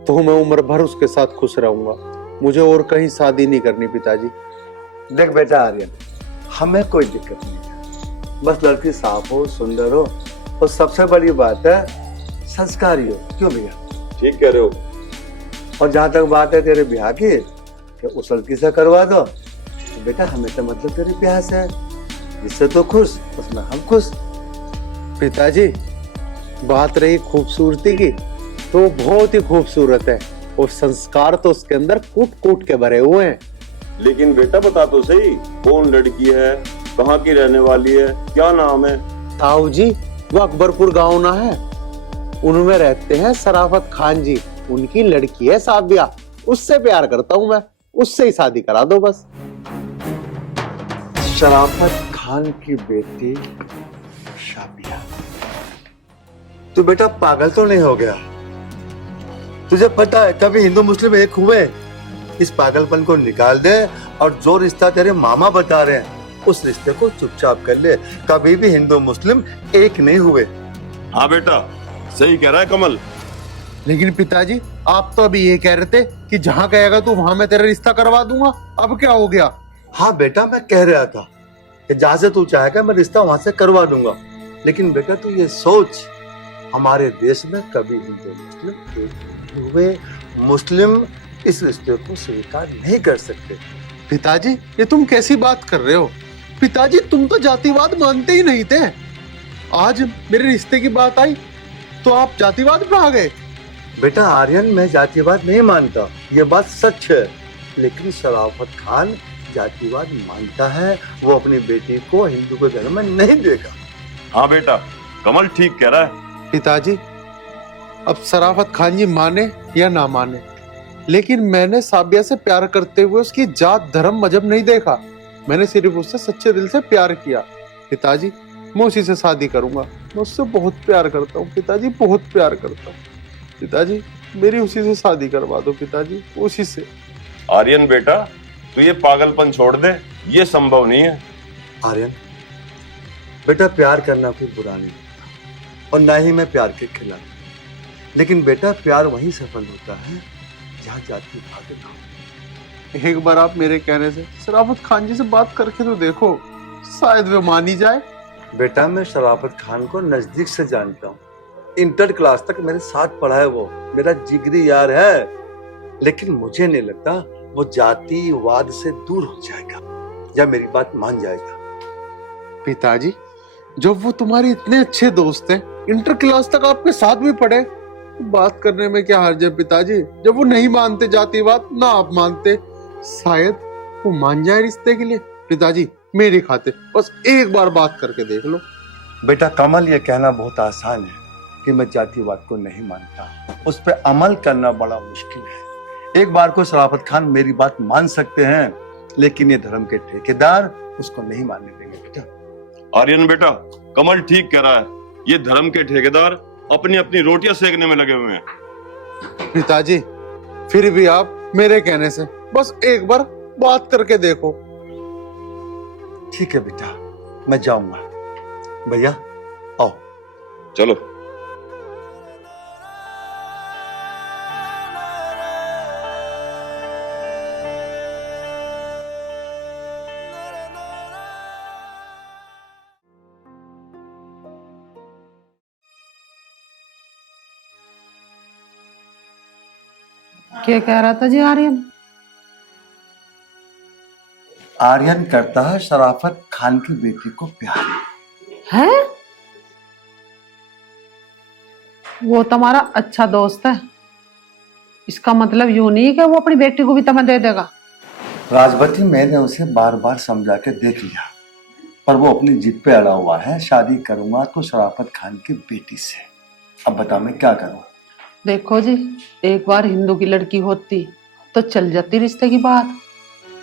तो मैं उम्र भर उसके साथ खुश रहूंगा। मुझे और कहीं शादी नहीं करनी पिताजी। देख बेटा आर्यन, हमें कोई दिक्कत नहीं है, बस लड़की साफ हो, सुंदर हो, और सबसे बड़ी बात है संस्कारी हो। क्यों भैया? ठीक कह रहे हो। और जहां तक बात है तेरे ब्याह की, कि उस लड़की से करवा दो, तो बेटा हमें तो मतलब तेरे ब्याह से है, जिससे तो खुश उसमें हम खुश। पिताजी बात रही खूबसूरती की, तो बहुत ही खूबसूरत है, और संस्कार तो उसके अंदर कूट कूट के भरे हुए हैं। लेकिन बेटा बता तो सही, कौन लड़की है, कहाँ की रहने वाली है, क्या नाम है? ताऊ जी, वो अकबरपुर गांव ना है, उनमें रहते हैं शराफत खान जी, उनकी लड़की है साबिया, उससे प्यार करता हूं मैं, उससे ही शादी करा दो बस। शराफत खान की बेटी शाबिया, तू बेटा पागल तो नहीं हो गया? तुझे पता है कभी हिंदू मुस्लिम एक हुए? इस पागलपन को निकाल दे, और जो रिश्ता तेरे मामा बता रहे हैं उस रिश्ते को चुपचाप कर ले। कभी भी हिंदू मुस्लिम एक नहीं हुए। हाँ बेटा, सही कह रहा है कमल। लेकिन पिताजी आप तो अभी ये कह रहे थे कि जहां कहेगा तू वहां मैं तेरा रिश्ता करवा दूंगा, अब क्या हो गया? हाँ बेटा, मैं कह रहा था कि जहां से तू चाहेगा मैं रिश्ता वहां से करवा दूंगा, लेकिन बेटा तू ये सोच, हमारे देश में कभी हिंदू मुस्लिम एक नहीं हुए, मुस्लिम इस रिश्ते को स्वीकार नहीं कर सकते। पिताजी ये तुम कैसी बात कर रहे हो? पिताजी तुम तो जातिवाद मानते ही नहीं थे, आज मेरे रिश्ते की बात आई तो आप जातिवाद पे आ गए। बेटा आर्यन, मैं जातिवाद नहीं मानता, ये बात सच है, लेकिन शराफत खान जातिवाद मानता है, वो अपनी बेटी को हिंदू के घर में नहीं देगा। हाँ बेटा, कमल ठीक कह रहा है। पिताजी अब शराफत खान जी माने या ना माने, लेकिन मैंने साबिया से प्यार करते हुए उसकी जात धर्म मजहब नहीं देखा, मैंने सिर्फ उससे सच्चे दिल से प्यार किया। पिताजी मैं उसी से शादी करूंगा, मैं उससे बहुत प्यार करता हूँ पिताजी, बहुत प्यार करता हूँ पिताजी, मेरी उसी से शादी करवा दो पिताजी, उसी से। आर्यन बेटा, तू ये पागलपन छोड़ दे, ये संभव नहीं है। आर्यन बेटा, प्यार करना कोई बुरा नहीं होता, और ना ही मैं प्यार के खिलाफ, लेकिन बेटा प्यार वहीं सफल होता है जहाँ जाति भाग ना हो। एक बार आप मेरे कहने से शराफत खान जी से बात करके तो देखो, शायद वे मान ही जाए। बेटा मैं शराफत खान को नजदीक से जानता हूँ, इंटर क्लास तक मेरे साथ पढ़ा है, वो मेरा जिगरी यार है, लेकिन मुझे नहीं लगता वो जातिवाद से दूर हो जाएगा या मेरी बात मान जाएगा। पिताजी जब वो तुम्हारे इतने अच्छे दोस्त हैं, इंटर क्लास तक आपके साथ भी पढ़े, तो बात करने में क्या हर्ज है पिताजी? जब वो नहीं मानते जातिवाद, ना आप मानते, शायद वो मान जाए रिश्ते के लिए। पिताजी मेरे खातिर बस एक बार बात करके देख लो। बेटा कमल, ये कहना बहुत आसान है कि मैं जातिवाद को नहीं मानता, उस पर अमल करना बड़ा मुश्किल है। एक बार को शराफत खान मेरी बात मान सकते हैं, लेकिन ये धर्म के ठेकेदार उसको नहीं मानने देंगे। बेटा आर्यन बेटा, कमल ठीक कह रहा है, ये धर्म के ठेकेदार अपनी अपनी रोटियां सेकने में लगे हुए हैं। पिताजी फिर भी आप मेरे कहने से बस एक बार बात करके देखो। ठीक है बेटा, मैं जाऊंगा। भैया आओ। चलो। क्या कह रहा था जी आर्यन? आर्यन करता है शराफत खान की बेटी को प्यार है? वो तुम्हारा अच्छा दोस्त है, इसका मतलब यूं नहीं कि वो अपनी बेटी को भी तुम्हें दे देगा। राजवती, मैंने उसे बार बार समझा के देख लिया, पर वो अपनी जिद पे अड़ा हुआ है, शादी करूंगा तो शराफत खान की बेटी से। अब बता मैं क्या करूं? देखो जी, एक बार हिंदू की लड़की होती तो चल जाती रिश्ते की बात,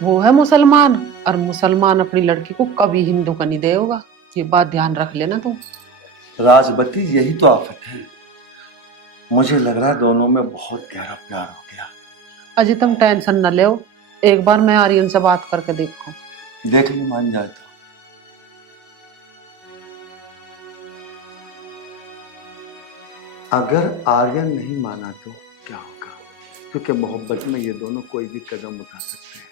वो है मुसलमान, और मुसलमान अपनी लड़की को कभी हिंदू का नहीं देगा, ये बात ध्यान रख लेना तुम। राजवती, यही तो आफत है, मुझे लग रहा है दोनों में बहुत गहरा प्यार हो गया। अजी तुम टेंशन न लो, एक बार मैं आर्यन से बात करके देखो। देख ली मान जाए तो। अगर आर्यन नहीं माना तो क्या होगा? क्योंकि मोहब्बत में ये दोनों कोई भी कदम उठा सकते हैं।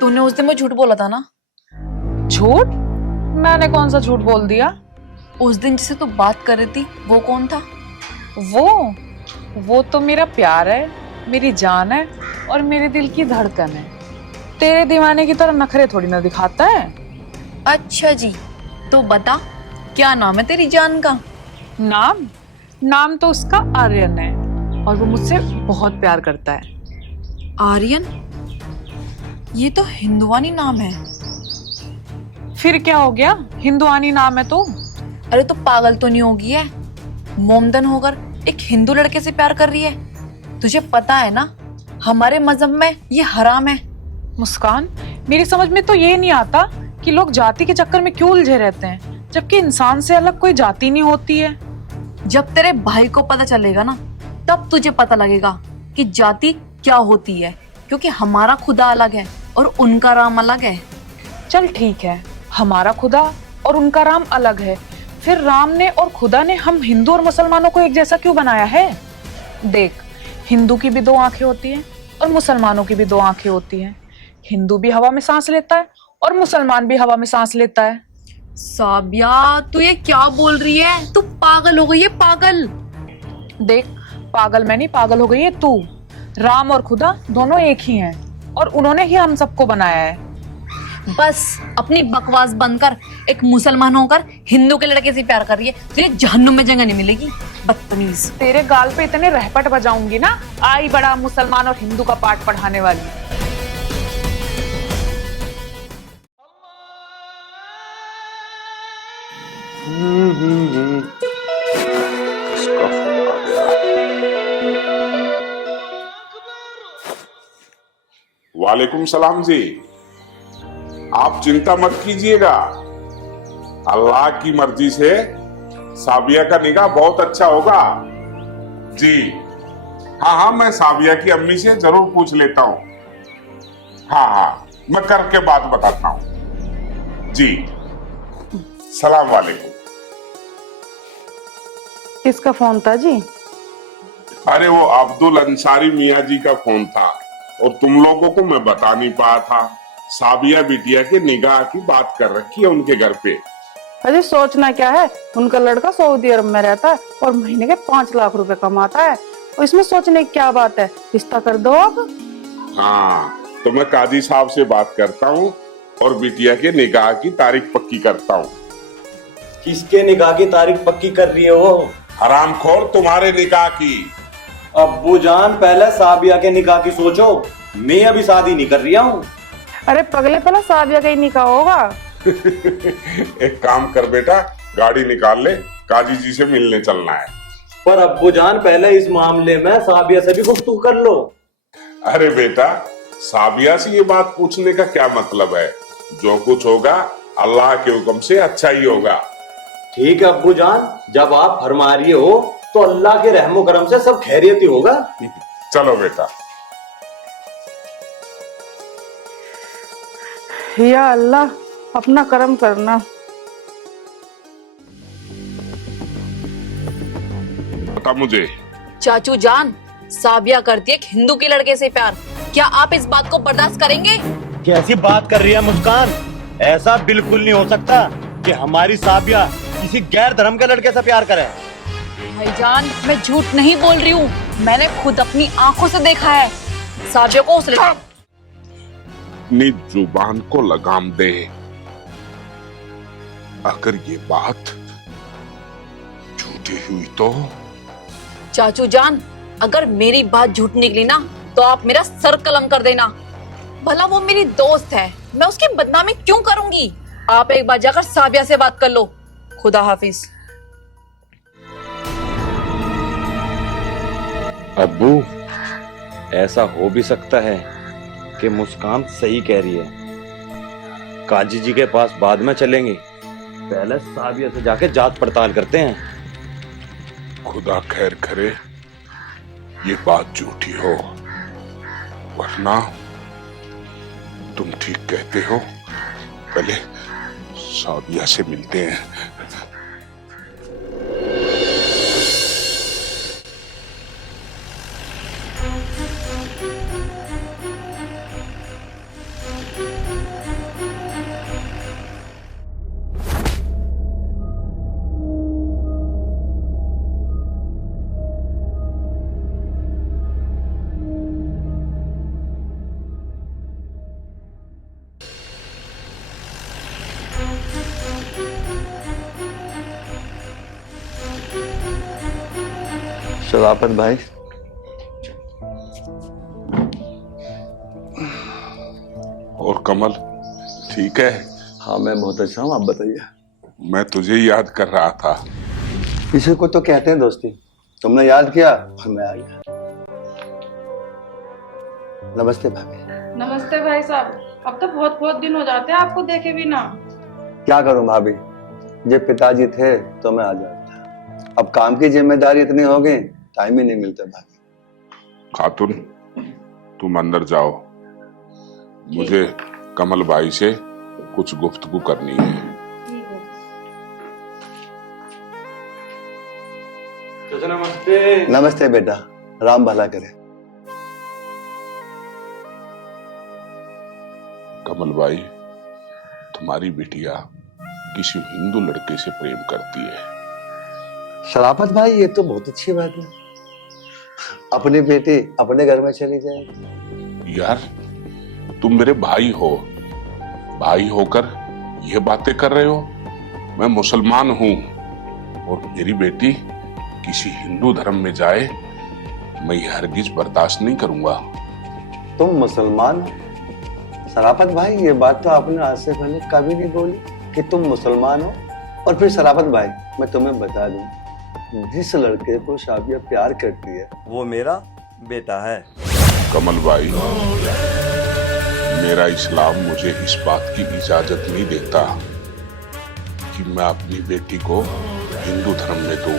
तूने उस दिन मुझे झूठ बोला था ना? झूठ? मैंने कौन सा झूठ बोल दिया? उस दिन जिसे तू बात कर रही थी वो कौन था? वो तो मेरा प्यार है, मेरी जान है और मेरे दिल की धड़कन है। तेरे दीवाने की तरह नखरे थोड़ी ना दिखाता है। अच्छा जी, तो बता क्या नाम है तेरी जान का? नाम तो उसका आर्यन है और वो मुझसे बहुत प्यार करता है। आर्यन? ये तो हिंदुआनी नाम है। फिर क्या हो गया? हिंदुआनी नाम है तो? अरे तो पागल तो नहीं होगी है? मोमदन होकर एक हिंदू लड़के से प्यार कर रही है। तुझे पता है ना हमारे मजहब में ये हराम है। मुस्कान, मेरी समझ में तो ये नहीं आता कि लोग जाति के चक्कर में क्यों उलझे रहते हैं, जबकि इंसान से अलग कोई जाति नहीं होती है। जब तेरे भाई को पता चलेगा ना तब तुझे पता लगेगा कि जाति क्या होती है, क्योंकि हमारा खुदा अलग है और उनका राम अलग है। चल ठीक है, हमारा खुदा और उनका राम अलग है, फिर राम ने और खुदा ने हम हिंदू और मुसलमानों को एक जैसा क्यों बनाया है? देख, हिंदू की भी दो आंखें होती हैं और मुसलमानों की भी दो आंखें होती हैं। हिंदू भी हवा में सांस लेता है और मुसलमान भी हवा में सांस लेता है। साबिया, तू ये क्या बोल रही है? तू पागल हो गई है, पागल। देख, पागल मैं नहीं, पागल हो गई है तू। राम और खुदा दोनों एक ही हैं और उन्होंने ही हम सबको बनाया है। बस अपनी बकवास बंद कर। एक मुसलमान होकर हिंदू के लड़के से प्यार कर रही है, तुझे जहन्नुम में जगह नहीं मिलेगी, बदतमीज। तेरे गाल पे इतने रहपट बजाऊंगी ना, आई बड़ा मुसलमान और हिंदू का पाठ पढ़ाने वाली। इसका फोन आ गया। वालेकुम सलाम जी। आप चिंता मत कीजिएगा, अल्लाह की मर्जी से साबिया का निकाह बहुत अच्छा होगा जी। हाँ, मैं साबिया की अम्मी से जरूर पूछ लेता हूँ। हाँ, मैं करके बात बताता हूँ जी। सलाम वालेकुम। किसका फोन था जी? अरे वो अब्दुल अंसारी मियाँ जी का फोन था और तुम लोगों को मैं बता नहीं पाया था। साबिया बिटिया के निगाह की बात कर रखी है उनके घर पे। अरे सोचना क्या है, उनका लड़का सऊदी अरब में रहता है और महीने के 5 लाख रुपए कमाता है, और इसमें सोचने की क्या बात है, रिश्ता कर दो आप। हाँ, तो मैं काजी साहब से बात करता हूँ और बिटिया के निगाह की तारीख पक्की करता हूँ। किसके निकाह की तारीख पक्की कर रही है वो? हरामखोर, तुम्हारे निकाह की। अब्बू जान, पहले साबिया के निकाह की सोचो, मैं अभी शादी नहीं कर रहा हूँ। अरे पगले, पहले साबिया का ही निकाह होगा। एक काम कर बेटा, गाड़ी निकाल ले, काजी जी से मिलने चलना है। पर अब्बू जान, पहले इस मामले में साबिया से भी गुफ्तगू कर लो। अरे बेटा, साबिया से ये बात पूछने का क्या मतलब है? जो कुछ होगा अल्लाह के हुक्म से अच्छा ही होगा। ठीक है अब्बू जान, जब आप फरमा रही हो तो अल्लाह के रहमो करम से सब खैरियत ही होगा। चलो बेटा। या अल्लाह, अपना करम करना। बता मुझे। चाचू जान, साबिया करती है एक हिंदू के लड़के से प्यार, क्या आप इस बात को बर्दाश्त करेंगे? कैसी बात कर रही है मुस्कान? ऐसा बिल्कुल नहीं हो सकता कि हमारी साबिया किसी गैर धर्म के लड़के से प्यार करे। भाईजान, मैं झूठ नहीं बोल रही हूँ, मैंने खुद अपनी आंखों से देखा है। साबिया को उस लड़के अपनी जुबान को लगाम दे। अगर ये बात झूठी हुई तो? चाचू जान, अगर मेरी बात झूठ निकली ना तो आप मेरा सर कलम कर देना। भला वो मेरी दोस्त है, मैं उसकी बदनामी क्यों करूंगी? आप एक बार जाकर साबिया से बात कर लो। खुदा हाफिज। अब्बू, ऐसा हो भी सकता है कि मुस्कान सही कह रही है। काजी जी के पास बाद में चलेंगे, पहले साबिया से जाके जांच पड़ताल करते हैं। खुदा खैर करे ये बात झूठी हो, वरना तुम ठीक कहते हो। पहले साबिया से मिलते हैं। शराफत भाई, और कमल ठीक है? हाँ मैं बहुत अच्छा हूँ, आप बताइए। मैं तुझे याद कर रहा था। इसी को तो कहते हैं दोस्ती। तुमने याद किया और मैं आ गया। नमस्ते भाभी। नमस्ते भाई साहब। अब तो बहुत बहुत दिन हो जाते हैं आपको देखे भी ना। क्या करूं भाभी, जब पिताजी थे तो मैं आ जाता, अब काम की जिम्मेदारी इतनी हो गई, टाइम ही नहीं मिलता भाभी। खातून तुम अंदर जाओ, मुझे कमल भाई से कुछ गुफ्तगू करनी है। चाचा नमस्ते। नमस्ते बेटा, राम भला करे। कमल भाई, तुम्हारी बिटिया किसी हिंदू लड़के से प्रेम करती है। शराफत भाई, ये तो बहुत अच्छी बात है। अपनी बेटी अपने घर में चली जाएगी। यार तुम मेरे भाई हो, भाई होकर ये बातें कर रहे हो? मैं मुसलमान हूं और मेरी बेटी किसी हिंदू धर्म में जाए, मैं ये हरगिज बर्दाश्त नहीं करूंगा। तुम मुसलमान हो? शराफत भाई, ये बात तो आपने आज से पहले कभी नहीं बोली कि तुम मुसलमान हो। और फिर शराफत भाई, मैं तुम्हें बता दूं, जिस लड़के को शाबिया प्यार करती है वो मेरा बेटा है। कमल भाई, मेरा इस्लाम मुझे इस बात की इजाजत नहीं देता कि मैं अपनी बेटी को हिंदू धर्म में दूं,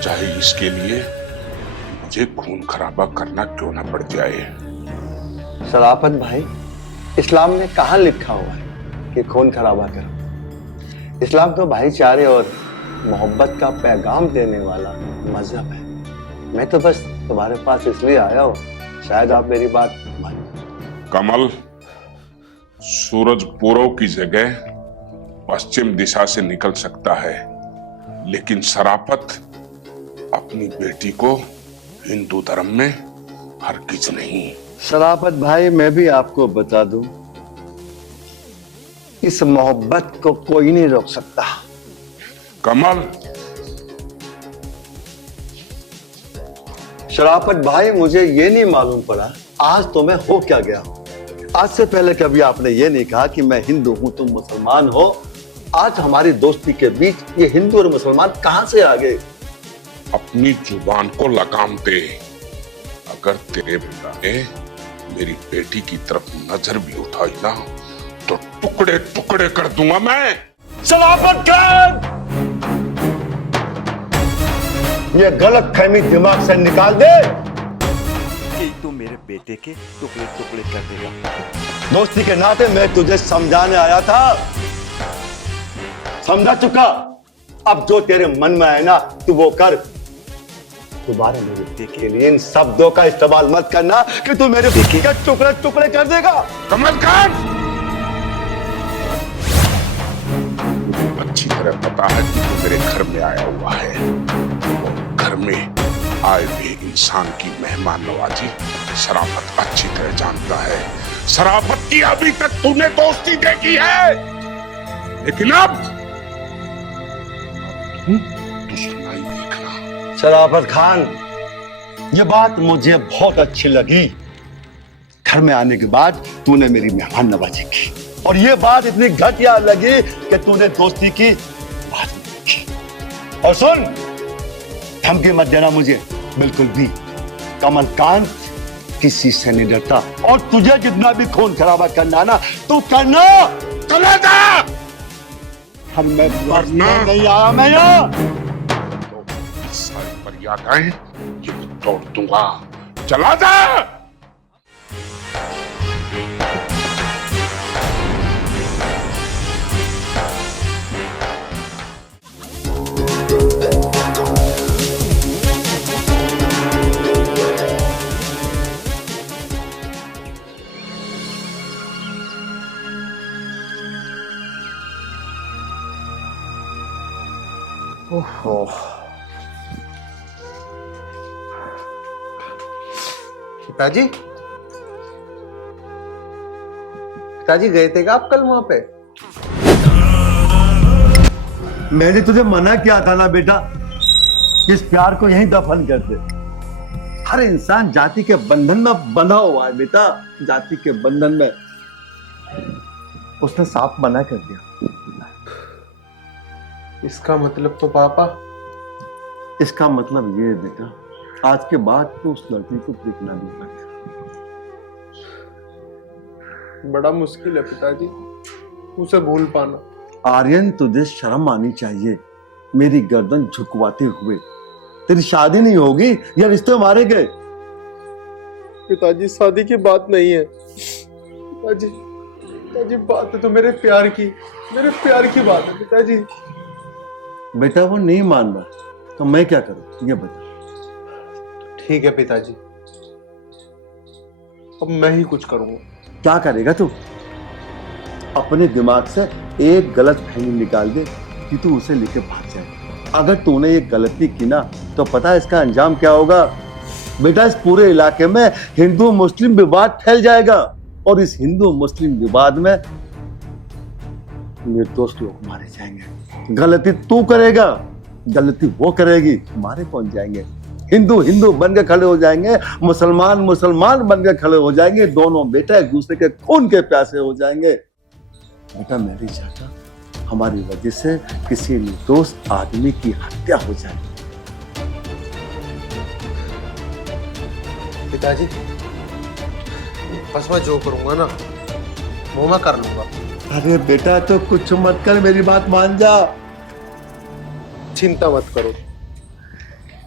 चाहे इसके लिए मुझे खून खराबा करना क्यों ना पड़ जाए। शराफत भाई, इस्लाम में कहाँ लिखा हुआ है कि खून खराबा करो? इस्लाम तो भाईचारे और मोहब्बत का पैगाम देने वाला मजहब है। मैं तो बस तुम्हारे पास इसलिए आया हूँ, शायद आप मेरी बात मान। कमल, सूरज पूर्व की जगह पश्चिम दिशा से निकल सकता है, लेकिन शराफत अपनी बेटी को हिंदू धर्म में हरगिज नहीं। शराफत भाई, मैं भी आपको बता दूं, इस मोहब्बत को कोई नहीं रोक सकता। कमल, शराफत भाई, मुझे ये नहीं मालूम पड़ा आज तो मैं हो क्या गया हूं। आज से पहले कभी आपने ये नहीं कहा कि मैं हिंदू हूं तुम मुसलमान हो। आज हमारी दोस्ती के बीच ये हिंदू और मुसलमान कहां से आ गए? अपनी जुबान को लगाम दे। अगर तेरे पिता ने मेरी बेटी की तरफ नजर भी उठाई ना, तो टुकड़े टुकड़े कर दूंगा मैं। शराफत खान, ये गलत फहमी दिमाग से निकाल दे कि तू मेरे बेटे के टुकड़े टुकड़े कर देगा। दोस्ती के नाते मैं तुझे समझाने आया था, समझा चुका। अब जो तेरे मन में है ना तू वो कर। दोबारा मेरे बेटे के लिए इन शब्दों का इस्तेमाल मत करना कि तू मेरे बेटे के टुकड़े टुकड़े कर देगा। कमल खान, अच्छी तरह पता है कि तू मेरे घर में आया हुआ है। घर में आए हुए इंसान की मेहमान नवाजी शराफत अच्छी तरह जानता है। शराफत की अभी तक तूने दोस्ती देखी है, लेकिन अब दुश्मनाई देखना। शराफत खान, ये बात मुझे बहुत अच्छी लगी। घर में आने के बाद तूने मेरी मेहमान नवाजी की, और ये बात इतनी घटिया लगी कि तूने दोस्ती की बात नहीं की। और सुन, धमकी मत देना मुझे बिल्कुल भी। कमलकांत किसी से नहीं डरता, और तुझे जितना भी खून खराबा करना ना तू करना। चला जा। हम मैं वरना नहीं आया मैं यहाँ। तो सारी पर याद आए ये मैं तोड़ दूंगा। चला जा। ओहो, पिताजी पिताजी गए थे क्या आप कल वहां पे? मैंने तुझे मना किया था ना बेटा, इस प्यार को यहीं दफन कर दे। हर इंसान जाति के बंधन में बंधा हुआ है बेटा, जाति के बंधन में। उसने साफ मना कर दिया। इसका मतलब तो पापा, इसका मतलब ये है बेटा, आज के बाद तो उस लड़की को देखना भी मत। बड़ा मुश्किल है पिताजी उसे भूल पाना। आर्यन, तुझे शर्म आनी चाहिए मेरी गर्दन झुकवाते हुए। तेरी शादी नहीं होगी या रिश्ते मारे गए। पिताजी शादी की बात नहीं है पिताजी, पिताजी बात तो मेरे प्यार की बात है पिताजी। बेटा वो नहीं मान रहा तो मैं क्या करूं ये बता। ठीक है पिताजी, अब मैं ही कुछ करूंगा। क्या करेगा तू? अपने दिमाग से एक गलत फहमी निकाल दे कि तू उसे लेके भाग जाए। अगर तूने ये गलती की ना तो पता है इसका अंजाम क्या होगा? बेटा इस पूरे इलाके में हिंदू मुस्लिम विवाद फैल जाएगा और इस हिंदू मुस्लिम विवाद में निर्दोष लोग मारे जाएंगे। गलती तू करेगा, गलती वो करेगी, मारे कौन जाएंगे? हिंदू हिंदू बन के खड़े हो जाएंगे, मुसलमान मुसलमान बन के खड़े हो जाएंगे। दोनों बेटा एक दूसरे के खून के प्यासे हो जाएंगे। बेटा मैं नहीं चाहता हमारी वजह से किसी निर्दोष आदमी की हत्या हो जाए। पिताजी बस मैं जो करूंगा ना वो मैं कर लूंगा। अरे बेटा तो कुछ मत कर, मेरी बात मान जा। चिंता मत करो।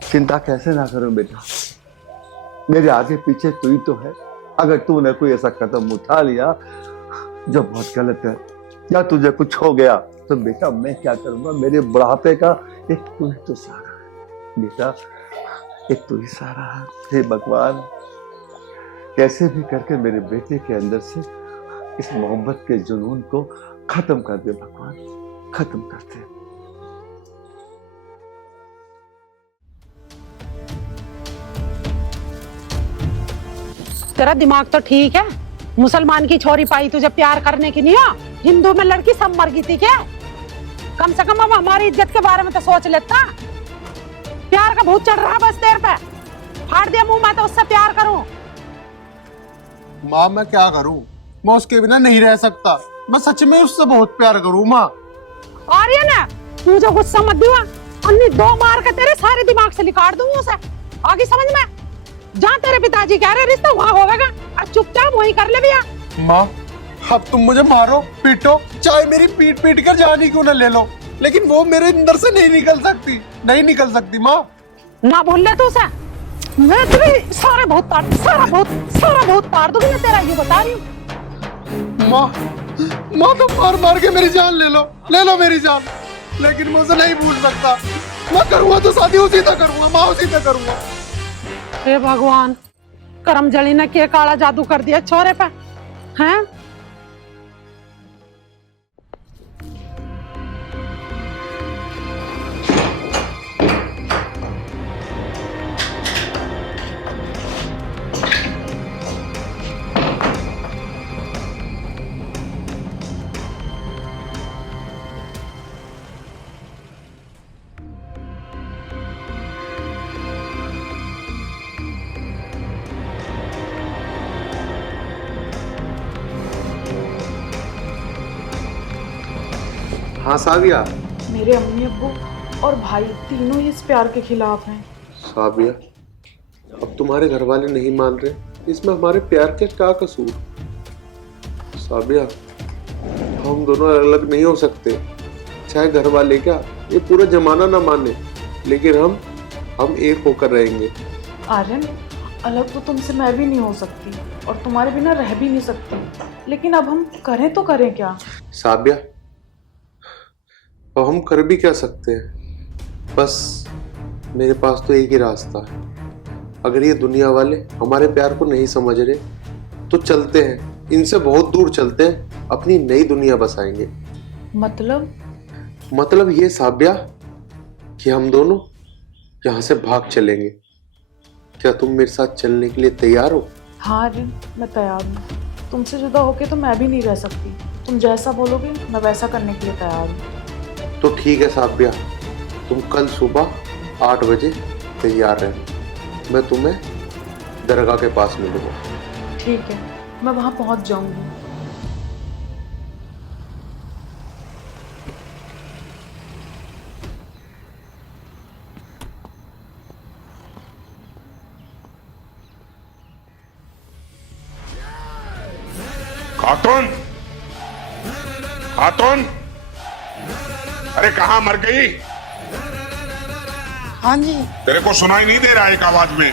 चिंता कैसे ना करो बेटा, मेरे आगे पीछे तू ही तो है। अगर तूने कोई ऐसा कदम उठा लिया जो बहुत गलत है या तुझे कुछ हो गया तो बेटा मैं क्या करूंगा? मेरे बुढ़ापे का एक तू ही तो सहारा है बेटा, एक तू ही सहारा है। हे भगवान, कैसे भी करके मेरे बेटे के अंदर से इस मोहब्बत के जुनून को खत्म कर दे भगवान, खत्म कर दे। तेरा दिमाग तो ठीक है, मुसलमान की छोरी पाई तुझे प्यार करने की नहीं हो, हिंदू में लड़की सब मर गई थी क्या? कम से कम अब हमारी इज्जत के बारे में तो सोच लेता। प्यार का भूत चढ़ रहा बस तेरे पे, फाड़ दिया मुंह, मैं तो उससे प्यार करूं। माँ मैं क्या करूं, मैं उसके बिना नहीं रह सकता। मैं सच में उससे बहुत प्यार करूं माँ। आर्यन है, तू जो गुस्सा मत दिवा, अन्नी दो मार के तेरे सारे दिमाग से निकाल दूंगी उसे। आगे समझ में, जहाँ तेरे पिताजी कह रहे रिश्ता वहाँ होगा, और चुपचाप वही कर ले भैया। माँ अब तुम मुझे मारो पीटो, चाहे मेरी पीट पीट कर जान ही क्यों न ले लो, लेकिन वो मेरे अंदर से नहीं निकल सकती माँ। ना बोल ले तू उसे, मैं तेरे सारा बहुत तार दूंगी मैं तेरा, ये बता रही हूँ। माँ तो मार के मेरी जान ले लो मेरी जान, लेकिन मैं उसे नहीं भूल सकता। मैं करूँगा तो शादी उसी से करूँगा माँ, उसी से करूँगा। हे भगवान, करम जली ने क्या काला जादू कर दिया छोरे पे, हैं? हाँ साविया, मेरे अम्मी अब्बू और भाई तीनों ही इस प्यार के खिलाफ हैं। साविया अब तुम्हारे घर वाले नहीं मान रहे, इसमें हमारे प्यार के क्या कसूर? साविया हम दोनों अलग नहीं हो सकते, चाहे घर वाले क्या, ये पूरा जमाना ना माने, लेकिन हम एक होकर रहेंगे। आर्यन, अलग तो तुमसे मैं भी नहीं हो सकती और तुम्हारे बिना रह भी नहीं सकती, लेकिन अब हम करें तो करें क्या? साबिया, अब हम कर भी क्या सकते हैं? बस मेरे पास तो एक ही रास्ता है। अगर ये दुनिया वाले हमारे प्यार को नहीं समझ रहे तो चलते हैं, इनसे बहुत दूर चलते हैं, अपनी नई दुनिया बसाएंगे। मतलब ये साबिया कि हम दोनों यहाँ से भाग चलेंगे। क्या तुम मेरे साथ चलने के लिए तैयार हो? हाँ आर्यन, मैं तैयार हूँ। तुमसे जुदा होके तो मैं भी नहीं रह सकती। तुम जैसा बोलोगे मैं वैसा करने के लिए तैयार हूँ। तो ठीक है साबिया, तुम कल सुबह 8 बजे तैयार रहना, मैं तुम्हें दरगाह के पास मिलूंगा। ठीक है, मैं वहां पहुंच जाऊंगी। खातून, खातून, अरे कहाँ मर गई? हाँ जी। तेरे को सुनाई नहीं दे रहा एक आवाज में?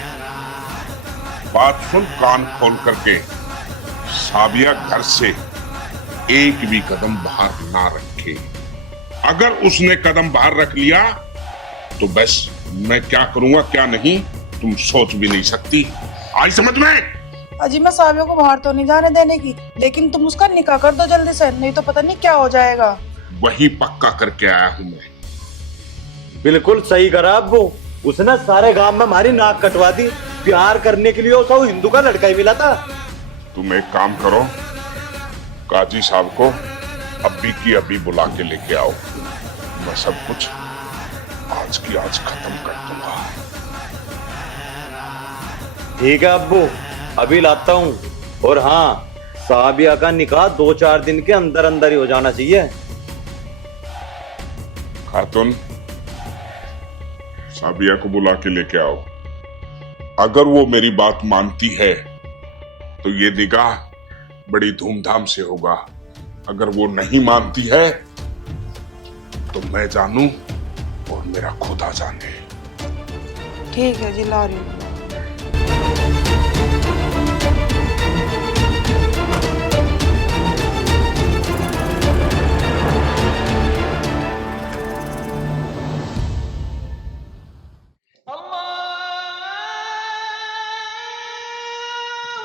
बात सुन कान खोल करके। साबिया घर से एक भी कदम बाहर ना रखे। अगर उसने कदम बाहर रख लिया तो बस मैं क्या करूंगा क्या नहीं तुम सोच भी नहीं सकती। आई समझ में? अजी मैं साबिया को बाहर तो नहीं जाने देने की, लेकिन तुम उसका निकाह कर दो जल्दी से, नहीं तो पता नहीं क्या हो जाएगा। वही पक्का करके आया हूं मैं। बिल्कुल सही करा अब्बू, उसने सारे गांव में हमारी नाक कटवा दी। प्यार करने के लिए उसे वो हिंदू का लड़का ही मिला था। तुम एक काम करो, काजी साहब को अभी की अभी बुला के लेके आओ। मैं सब कुछ आज की आज खत्म कर दूंगा। ठीक है अब्बू, अभी लाता हूँ। और हाँ, साबिया का निकाह 2-4 दिन के अंदर अंदर ही हो जाना चाहिए। खातून, साबिया को बुला के लेके आओ। अगर वो मेरी बात मानती है तो ये निकाह बड़ी धूमधाम से होगा। अगर वो नहीं मानती है तो मैं जानूं और मेरा खुदा जाने। ठीक है जी, ला रही हूँ।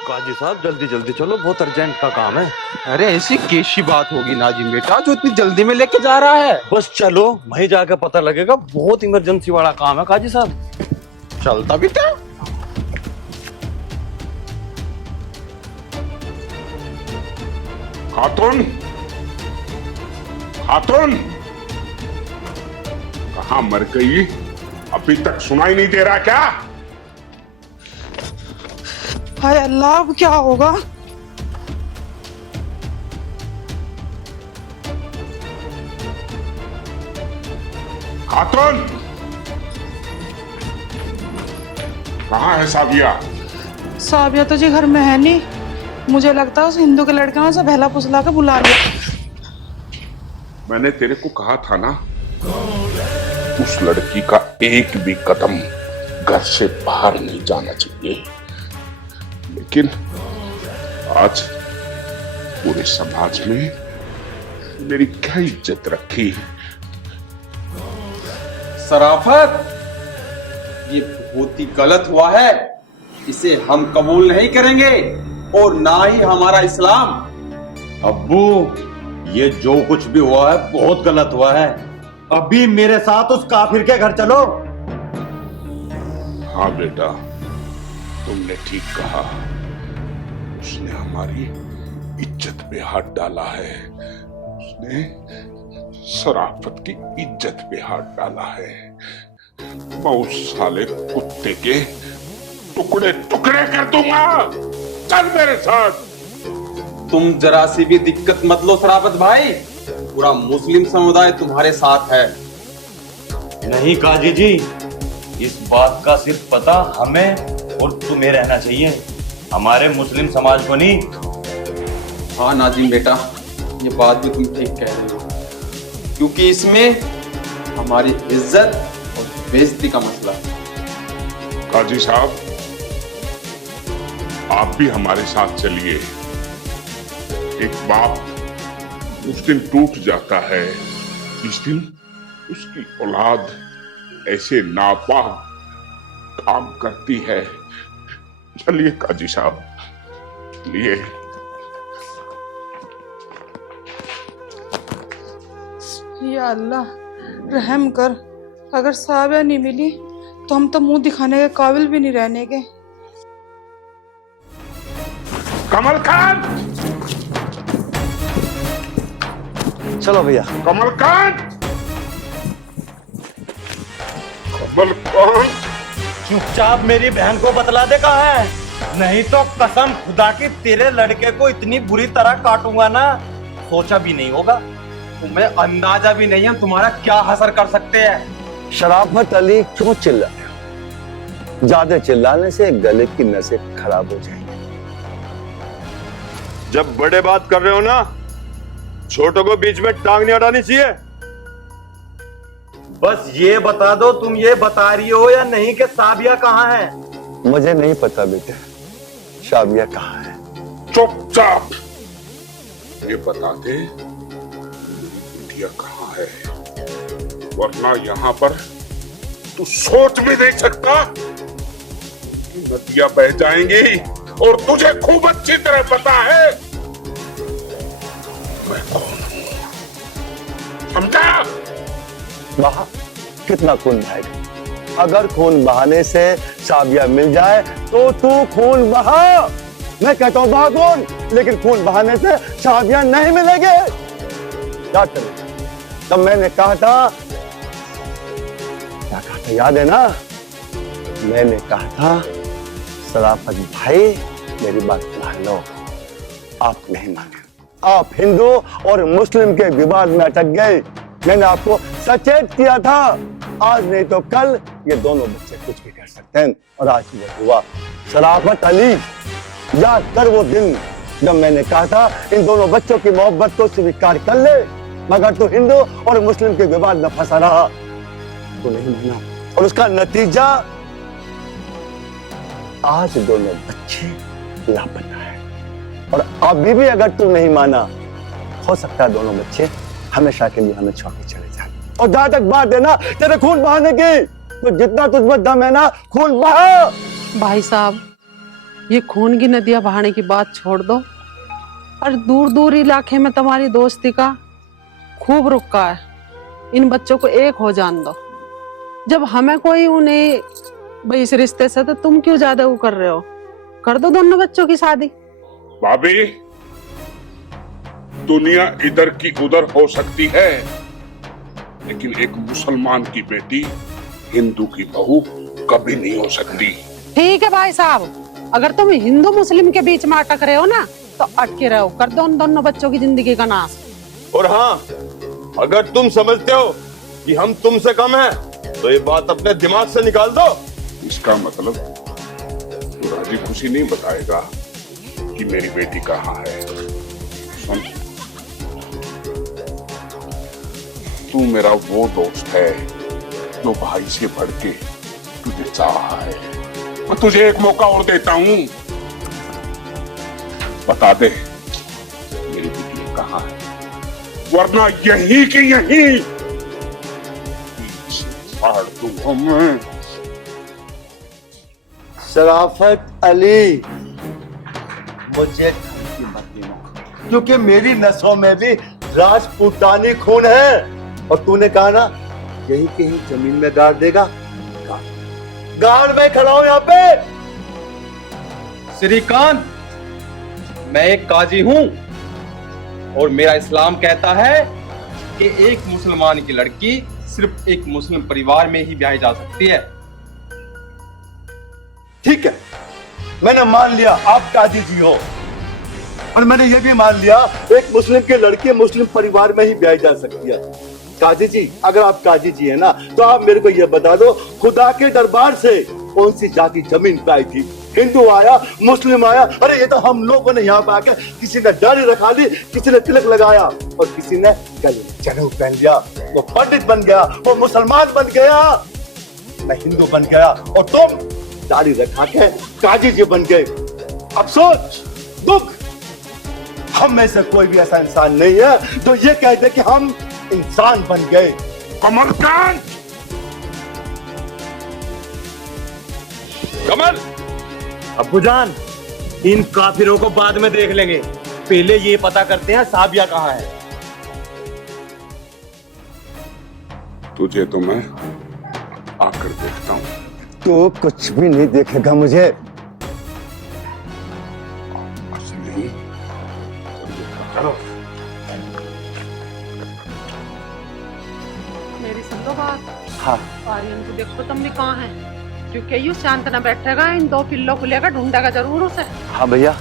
काजी साहब जल्दी जल्दी चलो, बहुत अर्जेंट का काम है। अरे ऐसी कैसी बात होगी नाजिम बेटा जो इतनी जल्दी में लेके जा रहा है? बस चलो, वहीं जाके पता लगेगा। बहुत इमरजेंसी वाला काम है काजी साहब। चलता बेटा। खातून, खातून, कहाँ मर गई? अभी तक सुनाई नहीं दे रहा क्या? हाय अल्लाह, अब क्या होगा? खातून, कहाँ है साबिया? साबिया तो जी घर में है नहीं। मुझे लगता है उस हिंदू के लड़के ने उसे बहला फुसला के बुला लिया। मैंने तेरे को कहा था ना, उस लड़की का एक भी कदम घर से बाहर नहीं जाना चाहिए। लेकिन आज पूरे समाज में मेरी क्या इज्जत रखी? शराफत, ये बहुत ही गलत हुआ है। इसे हम कबूल नहीं करेंगे और ना ही हमारा इस्लाम। अब्बू, ये जो कुछ भी हुआ है बहुत गलत हुआ है। अभी मेरे साथ उस काफिर के घर चलो। हाँ बेटा, तुमने ठीक कहा। उसने हमारी इज्जत पे हाथ डाला है। उसने शराफत की इज्जत पे हाथ डाला है। मैं उस साले कुत्ते के टुकड़े टुकड़े कर दूंगा। चल मेरे साथ। तुम जरा सी भी दिक्कत मत लो शराफत भाई, पूरा मुस्लिम समुदाय तुम्हारे साथ है। नहीं काजी जी, इस बात का सिर्फ पता हमें और तुम्हें रहना चाहिए, हमारे मुस्लिम समाज को नहीं। हाँ नाजिम बेटा, ये बात भी तुम ठीक कह रहे हो। क्योंकि इसमें हमारी इज्जत और बेइज्जती का मसला है। काजी साहब, आप भी हमारे साथ चलिए। एक बाप उस दिन टूट जाता है जिस दिन उसकी औलाद ऐसे नापाक काम करती है। चलिए काजी साहब, चलिए। या अल्लाह रहम कर, अगर साबिया नहीं मिली तो हम तो मुंह दिखाने के काबिल भी नहीं रहने के। कमल खान, चलो भैया। कमल खान, कमल खान। चुपचाप मेरी बहन को बतला दे कहाँ है, नहीं तो कसम खुदा की तेरे लड़के को इतनी बुरी तरह काटूंगा ना, सोचा भी नहीं होगा। तुम्हें अंदाजा भी नहीं हम तुम्हारा क्या असर कर सकते हैं। शराफत अली क्यों चिल्ला रहे हो? ज्यादा चिल्लाने से गले की नसें खराब हो जाएंगी। जब बड़े बात कर रहे हो ना, छोटों को बीच में टांग नहीं अड़ानी चाहिए। बस ये बता दो, तुम ये बता रही हो या नहीं कि साबिया कहाँ है? मुझे नहीं पता बेटे, साबिया कहाँ है। चुपचाप ये बता दे बिटिया कहाँ है, वरना यहाँ पर तू सोच भी नहीं सकता कि नदियां बह जाएंगी। और तुझे खूब अच्छी तरह पता है मैं कौन हूं, समझा? बहा कितना खून बहाएगा? अगर खून बहाने से साबिया मिल जाए तो तू खून बहा। मैं कहता हूं बहा खून, लेकिन खून बहाने से साबिया नहीं मिलेंगे। याद करो तब मैंने कहा था, क्या कहा था याद है ना? मैंने कहा था शराफत भाई मेरी बात मान लो। आप नहीं माने, आप हिंदू और मुस्लिम के विवाद में अटक गए। मैंने आपको सचेत किया था, आज नहीं तो कल ये दोनों बच्चे कुछ भी कर सकते हैं, और आज वो हुआ। शराफत अली, याद कर वो दिन जब मैंने कहा था इन दोनों बच्चों की मोहब्बत को स्वीकार कर ले, मगर तू हिंदू और मुस्लिम के विवाद में फंसा रहा, तो नहीं माना, और उसका नतीजा आज दोनों बच्चे लापता है। और अभी भी अगर तू नहीं माना, हो सकता है दोनों बच्चे हमेशा के लिए हमें छोड़ के चले जाए। और जहां तक बात है ना तेरे खून बहाने की, तो जितना तुझमें दम है ना, खून बहा। भाई साहब, ये खून की नदियां बहाने की बात छोड़ दो, और दूर दूर इलाके में तुम्हारी दोस्ती का खूब रुका है। इन बच्चों को एक हो जान दो। जब हमें कोई उन्हें भाई इस रिश्ते से, तो तुम क्यों ज्यादा वो कर रहे हो? कर दो दोनों बच्चों की शादी। भाभी, दुनिया इधर की उधर हो सकती है, लेकिन एक मुसलमान की बेटी हिंदू की बहू कभी नहीं हो सकती। ठीक है भाई साहब, अगर तुम हिंदू मुस्लिम के बीच में अटक रहे हो ना, तो अटके रहो, कर दो उन दोनों बच्चों की जिंदगी का नाश। और हाँ, अगर तुम समझते हो कि हम तुमसे कम हैं, तो ये बात अपने दिमाग से निकाल दो। इसका मतलब तू राजी खुशी नहीं बताएगा कि मेरी बेटी कहाँ है। सुन, तू मेरा वो दोस्त है जो भाई से बढ़ के तुझे चाहा है। मैं तुझे एक मौका और देता हूँ, बता दे मेरी बेटी कहाँ है, वरना यही की यही फाड़ दूंगा मैं। शराफत अली, मुझे धमकी मत देना, क्योंकि मेरी नसों में भी राजपूतानी खून है। और तूने कहा ना यही कहीं जमीन में गाड़ देगा, गाड़ में खड़ा हूं यहाँ पे। श्रीकांत, मैं एक काजी हूं, और मेरा इस्लाम कहता है कि एक मुसलमान की लड़की सिर्फ एक मुस्लिम परिवार में ही ब्याही जा सकती है। ठीक है, मैंने मान लिया आप काजी जी हो, और मैंने ये भी मान लिया एक मुस्लिम की लड़की मुस्लिम परिवार में ही ब्याही जा सकती है। काजी जी, अगर आप काजी जी है ना, तो आप मेरे को ये बता दो, खुदा के दरबार से कौन सी जाति जमीन पे आई थी हिंदू आया, मुस्लिम आया। अरे ये तो हम लोगों ने यहाँ पे आके किसी ने दाढ़ी रखा ली, किसी ने तिलक लगाया और किसी ने गले जनेऊ पहन लिया। वो पंडित बन गया, वो मुसलमान बन गया, मैं हिंदू बन गया और तुम दाढ़ी रखा के काजी जी बन गए। अफसोस, दुख, हम में से कोई भी ऐसा इंसान नहीं है जो ये कह दे कि हम इंसान बन गए। कमलकांत, कमल, अब्बूजान, इन काफिरों को बाद में देख लेंगे, पहले ये पता करते हैं साबिया कहाँ है। तुझे तो मैं आकर देखता हूँ। तो कुछ भी नहीं देखेगा मुझे। असली चलो। मेरी सुन लो बात। हाँ। आर्यन को देखो तुमने कहाँ है, क्योंकि यूं शांत न बैठेगा, इन दो पिल्लों को लेकर ढूंढेगा जरूर उसे। हाँ भैया,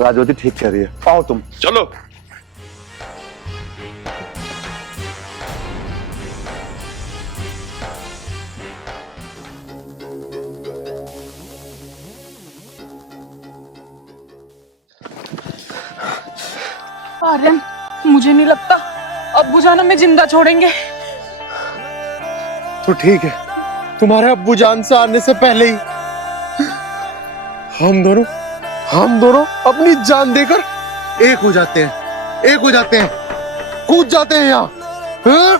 राजवती ठीक कह रही है, आओ तुम। चलो। आर्यन, मुझे नहीं लगता अब्बूजान हमें जिंदा छोड़ेंगे। तो ठीक है, तुम्हारे अब्बू जान से आने से पहले ही हम दोनों अपनी जान देकर एक हो जाते हैं, कूद जाते हैं यहाँ। हाँ?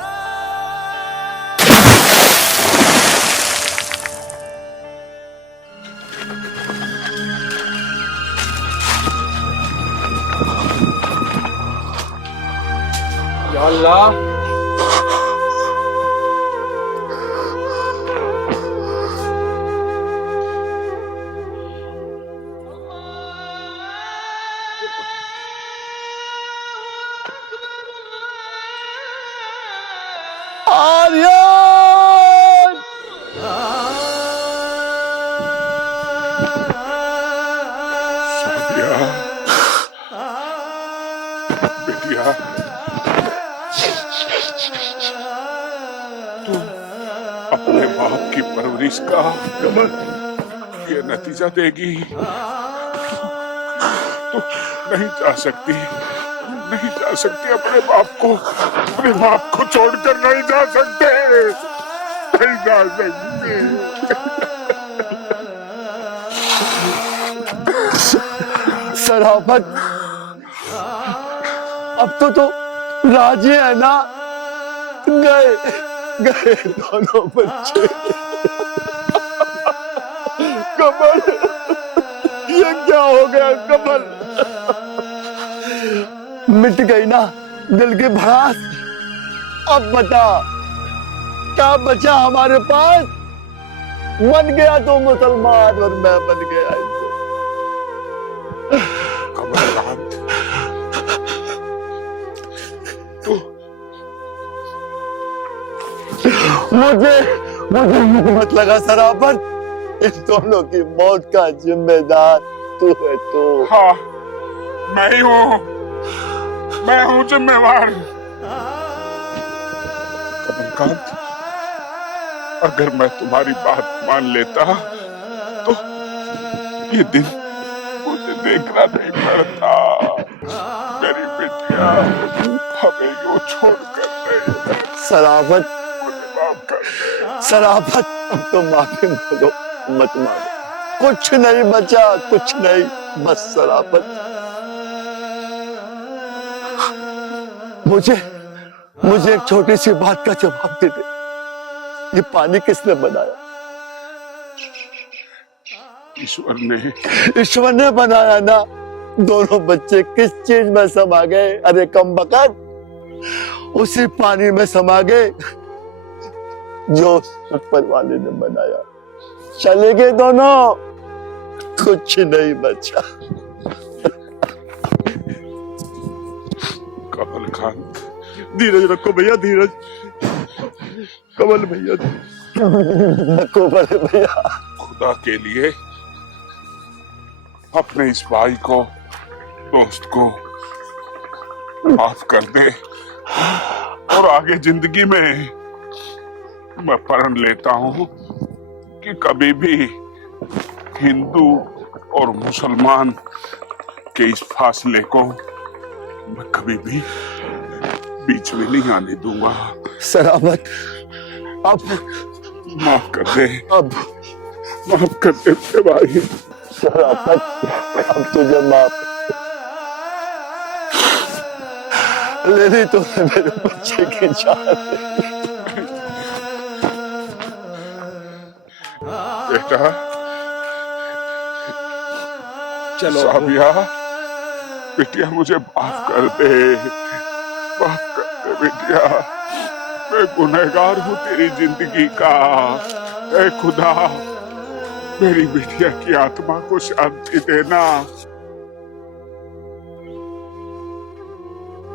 या अल्लाह, बेटिया, तू अपने बाप की परवरिश का ये नतीजा देगी। तू नहीं जा सकती, अपने बाप को छोड़कर नहीं जा सकते। शराफत, अब तो राजी है ना? गए दोनों बच्चे। कमल, ये क्या हो गया कमल? मिट गई ना दिल की भड़ास। अब बता, क्या बचा हमारे पास? बन गया तो मुसलमान और मैं बन गया हिंदू। कमलकांत, मुझे मत लगा शराफत। इन दोनों की मौत का जिम्मेदार तू है। तू? हाँ, मैं हूँ जिम्मेवार। कमलकांत, अगर मैं तुम्हारी बात मान लेता तो ये दिन मुझे देखना नहीं पड़ता। मेरी बेटिया हमें यूं छोड़कर नहीं। शराफत, अब तो माफी मांगो, मत मांगो। कुछ नहीं बचा, कुछ नहीं, बस शराफत। मुझे एक छोटी सी बात का जवाब दे दे। ये पानी किसने बनाया? ईश्वर ने बनाया ना। दोनों बच्चे किस चीज में समा गए? अरे कमबख्त, उसी पानी में समा गए जो ऊपर वाले ने बनाया। चले गए दोनों, कुछ नहीं बचा। कमलकांत, धीरज रखो भैया, धीरज। कमल भैया, भैया, खुदा के लिए अपने इस भाई को, दोस्त को माफ कर दे और आगे जिंदगी में मैं प्रण लेता हूं कि कभी भी हिंदू और मुसलमान के इस फासले को मैं कभी भी बीच में नहीं आने दूंगा। सरामत, अब माफ कर दे, अब माफ कर दे मेरे भाई। सरामत, अब तुझे माफ ले ली तूने मेरे बच्चे की जान। बेटा चलो साबिया, बिटिया मुझे माफ कर दे, माफ कर दे बिटिया। मैं गुनहगार हूँ तेरी जिंदगी का। ऐ खुदा, मेरी बिटिया की आत्मा को शांति देना।